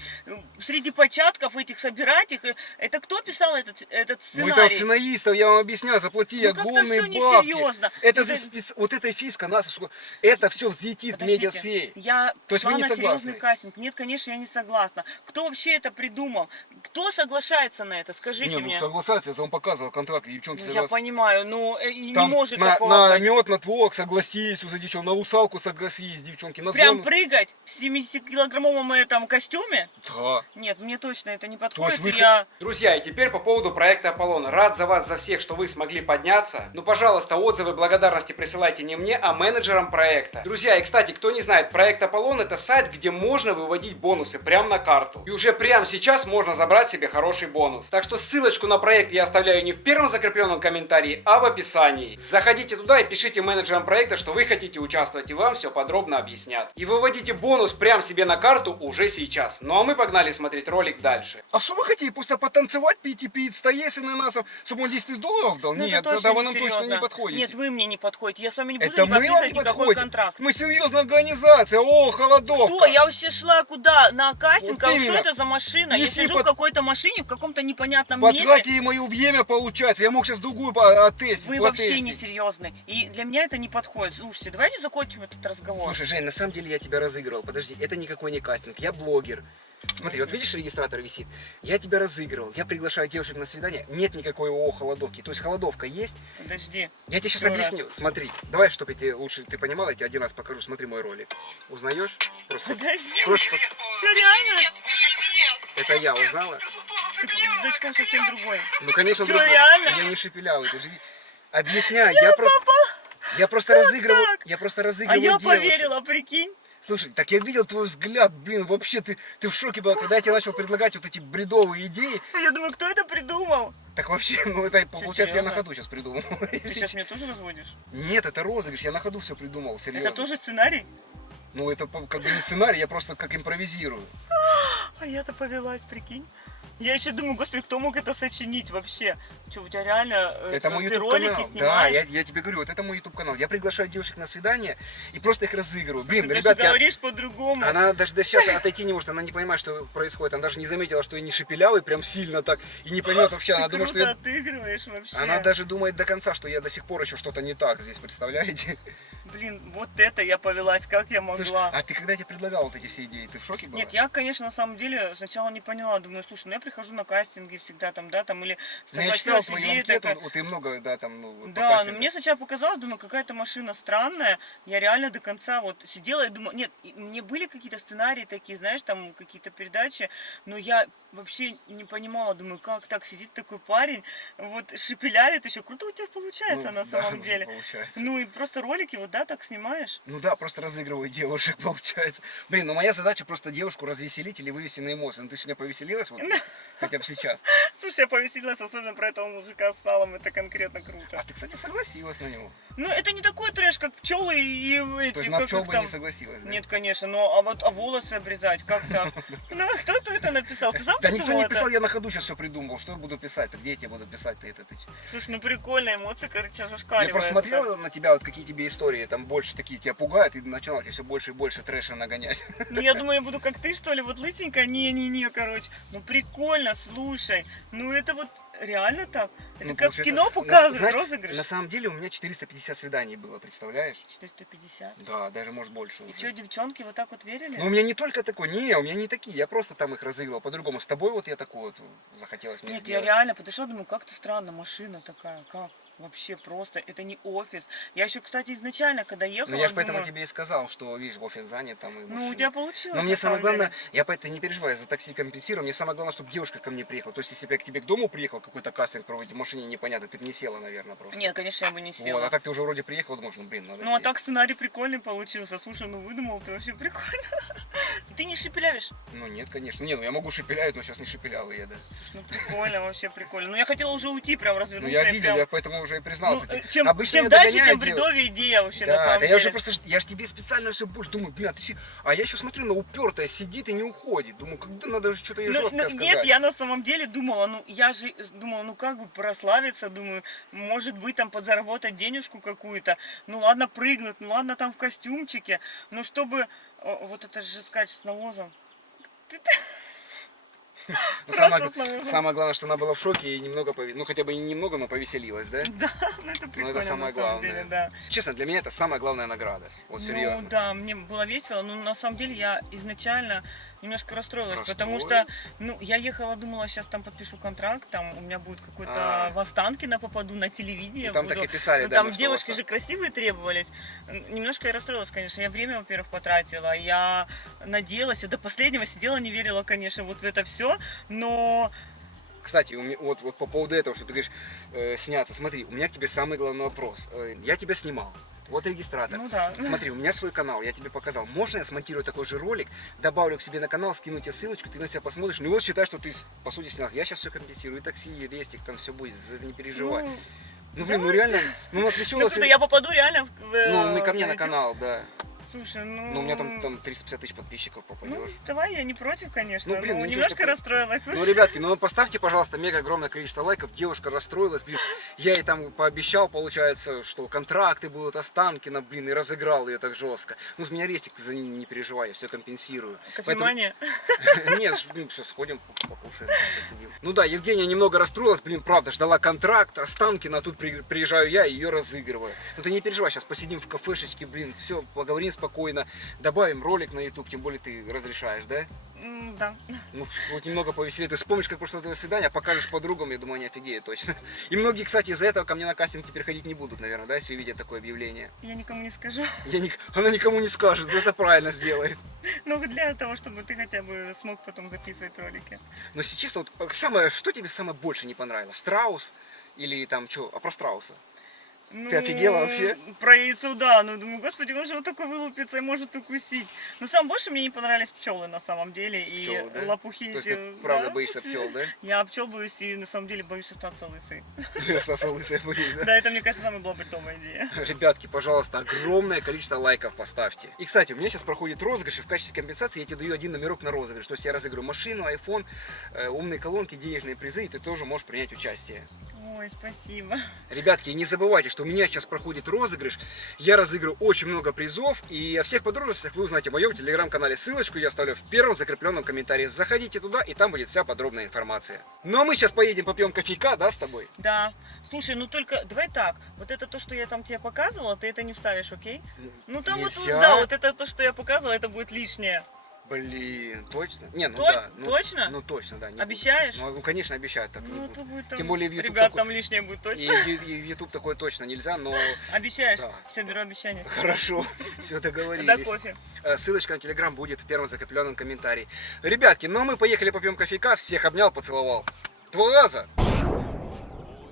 Среди початков этих собирать их. Это кто писал этот Ну это сценарий? сценаристов, я вам объясняю, заплатили Ну, как-то огромные всё бабки. несерьезно. Это Это- вот эта фиска нас, это все взлетит в Подождите, медиасфере. Я То есть вы шла не на согласны? серьезный кастинг. Нет, конечно, я не согласна. Кто вообще это придумал? Кто соглашается на это? Скажите Не, ну мне. согласаться, я вам показывал контракт, девчонки Ну, я согласны. понимаю, но не Там может на, такого на быть. мед, на творог согласились уже девчонки, на русалку согласились девчонки, на Прям зону. прыгать в 70-килограммовом этом костюме? Да. Нет, мне точно это не То есть подходит. вы- и я... Друзья, и теперь по поводу проекта Аполлон. Рад за вас, за всех, что вы смогли подняться. Ну, пожалуйста, отзывы, благодарности присылайте не мне, а менеджерам проекта. Друзья, и кстати, кто не знает, проект Аполлон — это сайт, где можно выводить бонусы прямо на карту. И уже прямо сейчас можно забрать себе хороший бонус. Так что ссылочку на проект я оставляю не в первом закрепленном комментарии, а в описании. Заходите туда и пишите менеджерам проекта, что вы хотите участвовать, и вам все подробно объяснят. И выводите бонус прямо себе на карту уже сейчас. Ну а мы погнали смотреть ролик дальше. А что вы хотите, просто потанцевать, пить стоесы на нас, чтобы он 10 тысяч долларов дал? Ну, Нет, это тогда вы точно нам точно несерьезно. не подходите. Нет, вы мне не подходите. Я с вами не буду Это мы вам подписывать не никакой подходим. контракт. Мы серьезная организация, о, холодовка. Кто? Я вообще шла куда? На кастинг? Вот А что именно. это за машина? Я Если сижу под- в какой-то машине, в каком-то непонятном месте. Потратили мое время, получается. Я мог сейчас другую оттестить. Вы вообще не серьезны. И для меня это не подходит. Слушайте, давайте закончим этот разговор. Слушай, Жень, на самом деле я тебя разыгрывал. Подожди, это никакой не кастинг, я блогер. Смотри, вот видишь, регистратор висит. Я тебя разыгрывал, я приглашаю девушек на свидание. Нет никакой ООО холодовки. То есть холодовка есть. Подожди. Я тебе сейчас Еще раз. объясню. Смотри, давай, чтобы я тебе лучше ты понимала, я тебе один раз покажу. Смотри мой ролик. Узнаешь? Просто, Подожди. просто Что, реально? это я узнала. Ты зачком совсем другой. Ну, конечно, Чё, другой. реально? Я не шипелявый, ты же объясняю, я просто разыгрываю, так? я просто А разыгрываю я девушек. поверила, прикинь. Слушай, так я видел твой взгляд, блин, вообще ты в шоке была, когда я тебе начал предлагать вот эти бредовые идеи. Я думаю, кто это придумал? Так вообще, ну это получается я на серьезно? ходу сейчас придумал. Ты сейчас меня тоже разводишь? Нет, это розыгрыш, я на ходу все придумал, серьезно. Это тоже сценарий? Ну это как бы не сценарий, я просто как импровизирую. А я-то повелась, прикинь. Я еще думаю, господи, кто мог это сочинить вообще? Что, у тебя реально Это мой ты YouTube ролики канал. Да, снимаешь? я тебе говорю, вот это мой YouTube канал. Я приглашаю девушек на свидание и просто их разыгрываю. Блин, Ты же ребят, говоришь по-другому. она даже до сейчас отойти не может, она не понимает, что происходит. Она даже не заметила, что я не шепелявый прям сильно так. И не поймет вообще, она Ты думает, что круто я... отыгрываешь вообще. Она даже думает до конца, что я до сих пор еще что-то не так здесь, представляете? Блин, вот это я повелась, как я Слушай, могла. а ты когда я тебе предлагал вот эти все идеи, ты в шоке была? Нет, я, конечно, на самом деле сначала не поняла. Думаю, слушай, ну я прихожу на кастинги всегда там, да, там, или Ну, я читал согласилась твою идея анкету, такая. вот ты много, да, там, ну, вот по Да, но кастингу. мне сначала показалось, думаю, какая-то машина странная. Я реально до конца вот сидела и думала, нет, мне были какие-то сценарии такие, знаешь, там какие-то передачи, но я вообще не понимала, думаю, как так сидит такой парень, вот шепелявит еще, круто у тебя получается Ну, на да, самом деле. получается. Ну и просто ролики вот, да, так снимаешь. Ну да, просто разыгрываю девушек, получается. Блин, ну моя задача просто девушку развеселить или вывести на эмоции. Ну ты сегодня повеселилась, вот, хотя бы сейчас. Слушай, я повеселилась, особенно про этого мужика с салом, это конкретно круто. А ты, кстати, согласилась на него. Ну это не такой трэш, как пчелы и эти, То есть на как пчел их бы там... не согласилась, да? Нет, конечно, но а волосы обрезать, как так? Ну, кто это написал? Ты сам Да никто придумал не это? писал, я на ходу сейчас все придумал. Что я буду писать? Где я тебе буду писать? Ты это ты. Слушай, ну прикольно, эмоции, короче, зашкаливают. Я просто смотрел на тебя, вот какие тебе истории, там больше такие тебя пугают, и начинал тебе все больше и больше трэша нагонять. Ну, я думаю, я буду как ты, что ли, вот лысенькая, не, короче. Ну, прикольно, слушай. Ну это вот реально так. Это Ну, как в получается, кино показывают, знаешь, розыгрыш. На самом деле у меня 450 свиданий было, представляешь? 450. Да, даже может больше И уже. что, девчонки вот так вот верили? Но у меня не только такой, не, у меня не такие, я просто там их разыгрывал по-другому. С тобой вот я такой вот захотелось мне Нет, сделать. я реально подошла, думаю, как-то странно, машина такая, как? Вообще просто, это не офис. Я еще, кстати, изначально, когда ехала, Ну я же поэтому думаю, тебе и сказал, что, видишь, в офис занят там и ну у машина. тебя получилось. Но мне на самое самом главное, деле. я поэтому не переживаю, за такси компенсирую. Мне самое главное, чтобы девушка ко мне приехала. То есть, если бы я к тебе к дому приехал, какой-то кастинг проводить в машине непонятно, ты бы не села, наверное, просто. Нет, конечно, я бы не Вот, села. а так ты уже вроде приехал, думаешь, ну блин, надо Ну а сесть. так сценарий прикольный получился. Слушай, ну выдумал ты вообще прикольно. Ты не шепелявишь? Ну нет, конечно. Не, ну я могу шепелять, но сейчас не шепелявый я, да. Слушай, ну прикольно, вообще прикольно. Ну я хотела уже уйти, прям Ну развернуться. я и видел, прям- я поэтому уже и признался. Ну, тебе. чем Обычно я дальше, догоняю тем девушек. бредовее идея вообще, на Да, самом да деле. я уже просто, я же тебе специально все больше думаю, блин, а я еще смотрю на упертая, сидит и не уходит. Думаю, когда надо же что-то ей Ну, жесткое сказать. нет, я на самом деле думала, ну я же думала, ну как бы прославиться, думаю, может быть там подзаработать денежку какую-то, ну ладно прыгнуть, ну ладно там в костюмчике, ну чтобы, вот это же скач с навозом. Ну, Просто с навозом. самое главное, что она была в шоке и немного, ну хотя бы не немного, но повеселилась, да? Да, ну это прикольно самое на самом главное. деле, да. Честно, для меня это самая главная награда. Вот серьезно. Ну да, мне было весело, но на самом деле я изначально немножко расстроилась, потому Расстроилась? что, ну, я ехала, думала, сейчас там подпишу контракт, там у меня будет какой-то А. в Останкино попаду на телевидение. И там буду. так и писали, Ну, да, там ну, что девушки у вас же красивые требовались. Немножко я расстроилась, конечно. Я время, во-первых, потратила. Я надеялась, я до последнего сидела, не верила, конечно, вот в это все, но... Кстати, вот по поводу этого, что ты говоришь, сняться, смотри, у меня к тебе самый главный вопрос. Я тебя снимал. Вот регистратор. Ну да. Смотри, у меня свой канал, я тебе показал. Можно я смонтирую такой же ролик, добавлю к себе на канал, скину тебе ссылочку, ты на себя посмотришь. Ну вот считай, что ты по сути снялся. Я сейчас все компенсирую, и такси, и рестик, там все будет, за это не переживай. Ну блин, ну реально, ну у нас Ну, веселое круто, я попаду реально в... Ну, ко мне на YouTube. канал, да. Слушай, ну... Ну, у меня там 350 тысяч подписчиков Ну, попадешь. давай, я не против, конечно. Ну, блин, но ничего, немножко что- расстроилась. Ну, ребятки, ну поставьте, пожалуйста, мега огромное количество лайков. Девушка расстроилась, блин. Я ей там пообещал, получается, что контракты будут Останкино, блин, и разыграл ее так жестко. Ну, с меня рестик за ним не переживай, я все компенсирую. Кофемания. Нет, сейчас сходим, покушаем, посидим. Ну да, Евгения немного расстроилась, блин, правда, ждала контракт, Останкино, а тут приезжаю я и ее разыгрываю. Ну ты не переживай, сейчас посидим в кафешечке, блин, все, поговорим спокойно, добавим ролик на YouTube, тем более ты разрешаешь, да? Да. Ну, вот немного повеселее. Ты вспомнишь, как прошло твое свидание, покажешь подругам, я думаю, они офигеют точно. И многие, кстати, из-за этого ко мне на кастинг теперь ходить не будут, наверное, да, если увидят такое объявление. Я никому не скажу. Она никому не скажет, это правильно сделает. Ну, для того, чтобы ты хотя бы смог потом записывать ролики. Но если честно, вот что тебе самое больше не понравилось? Страус или там что? А про страуса? Ну, Ты офигела вообще? Про яйцо, да. Ну, думаю, господи, он же вот такой вылупится и может укусить. Но самое больше мне не понравились пчелы на самом деле. И Пчелы, да? лопухи. То есть эти, ты правда да. боишься пчел, да? Я пчел боюсь и на самом деле боюсь остаться лысой. Остался лысый, боюсь, да? Да, это, мне кажется, самая была бредовая идея. Ребятки, пожалуйста, огромное количество лайков поставьте. И, кстати, у меня сейчас проходит розыгрыш, и в качестве компенсации я тебе даю один номерок на розыгрыш. То есть я разыграю машину, iPhone, умные колонки, денежные призы, и ты тоже можешь принять участие. Ой, спасибо. Ребятки, и не забывайте, что у меня сейчас проходит розыгрыш. Я разыграю очень много призов, и о всех подробностях вы узнаете в моем телеграм-канале. Ссылочку я оставлю в первом закрепленном комментарии. Заходите туда, и там будет вся подробная информация. Ну а мы сейчас поедем попьем кофейка, да, с тобой? Да. Слушай, ну только давай так. Вот это то, что я там тебе показывала, ты это не вставишь, окей? Ну там вот, Нельзя. да, вот это то, что я показывала, это будет лишнее. Блин, точно? Не, ну То- да. Ну, точно? Ну точно, да. не Обещаешь? буду. Ну, конечно, обещаю. Так, Ну, то будет там, Тем более в YouTube ребят, такой- там лишнее будет И точно. в YouTube такое точно нельзя, но Обещаешь? Да. Все, беру обещание. хорошо, все Да, договорились. кофе. Ссылочка на Телеграм будет в первом закрепленном комментарии. Ребятки, ну а мы поехали попьем кофейка. Всех обнял, поцеловал. 2 раза.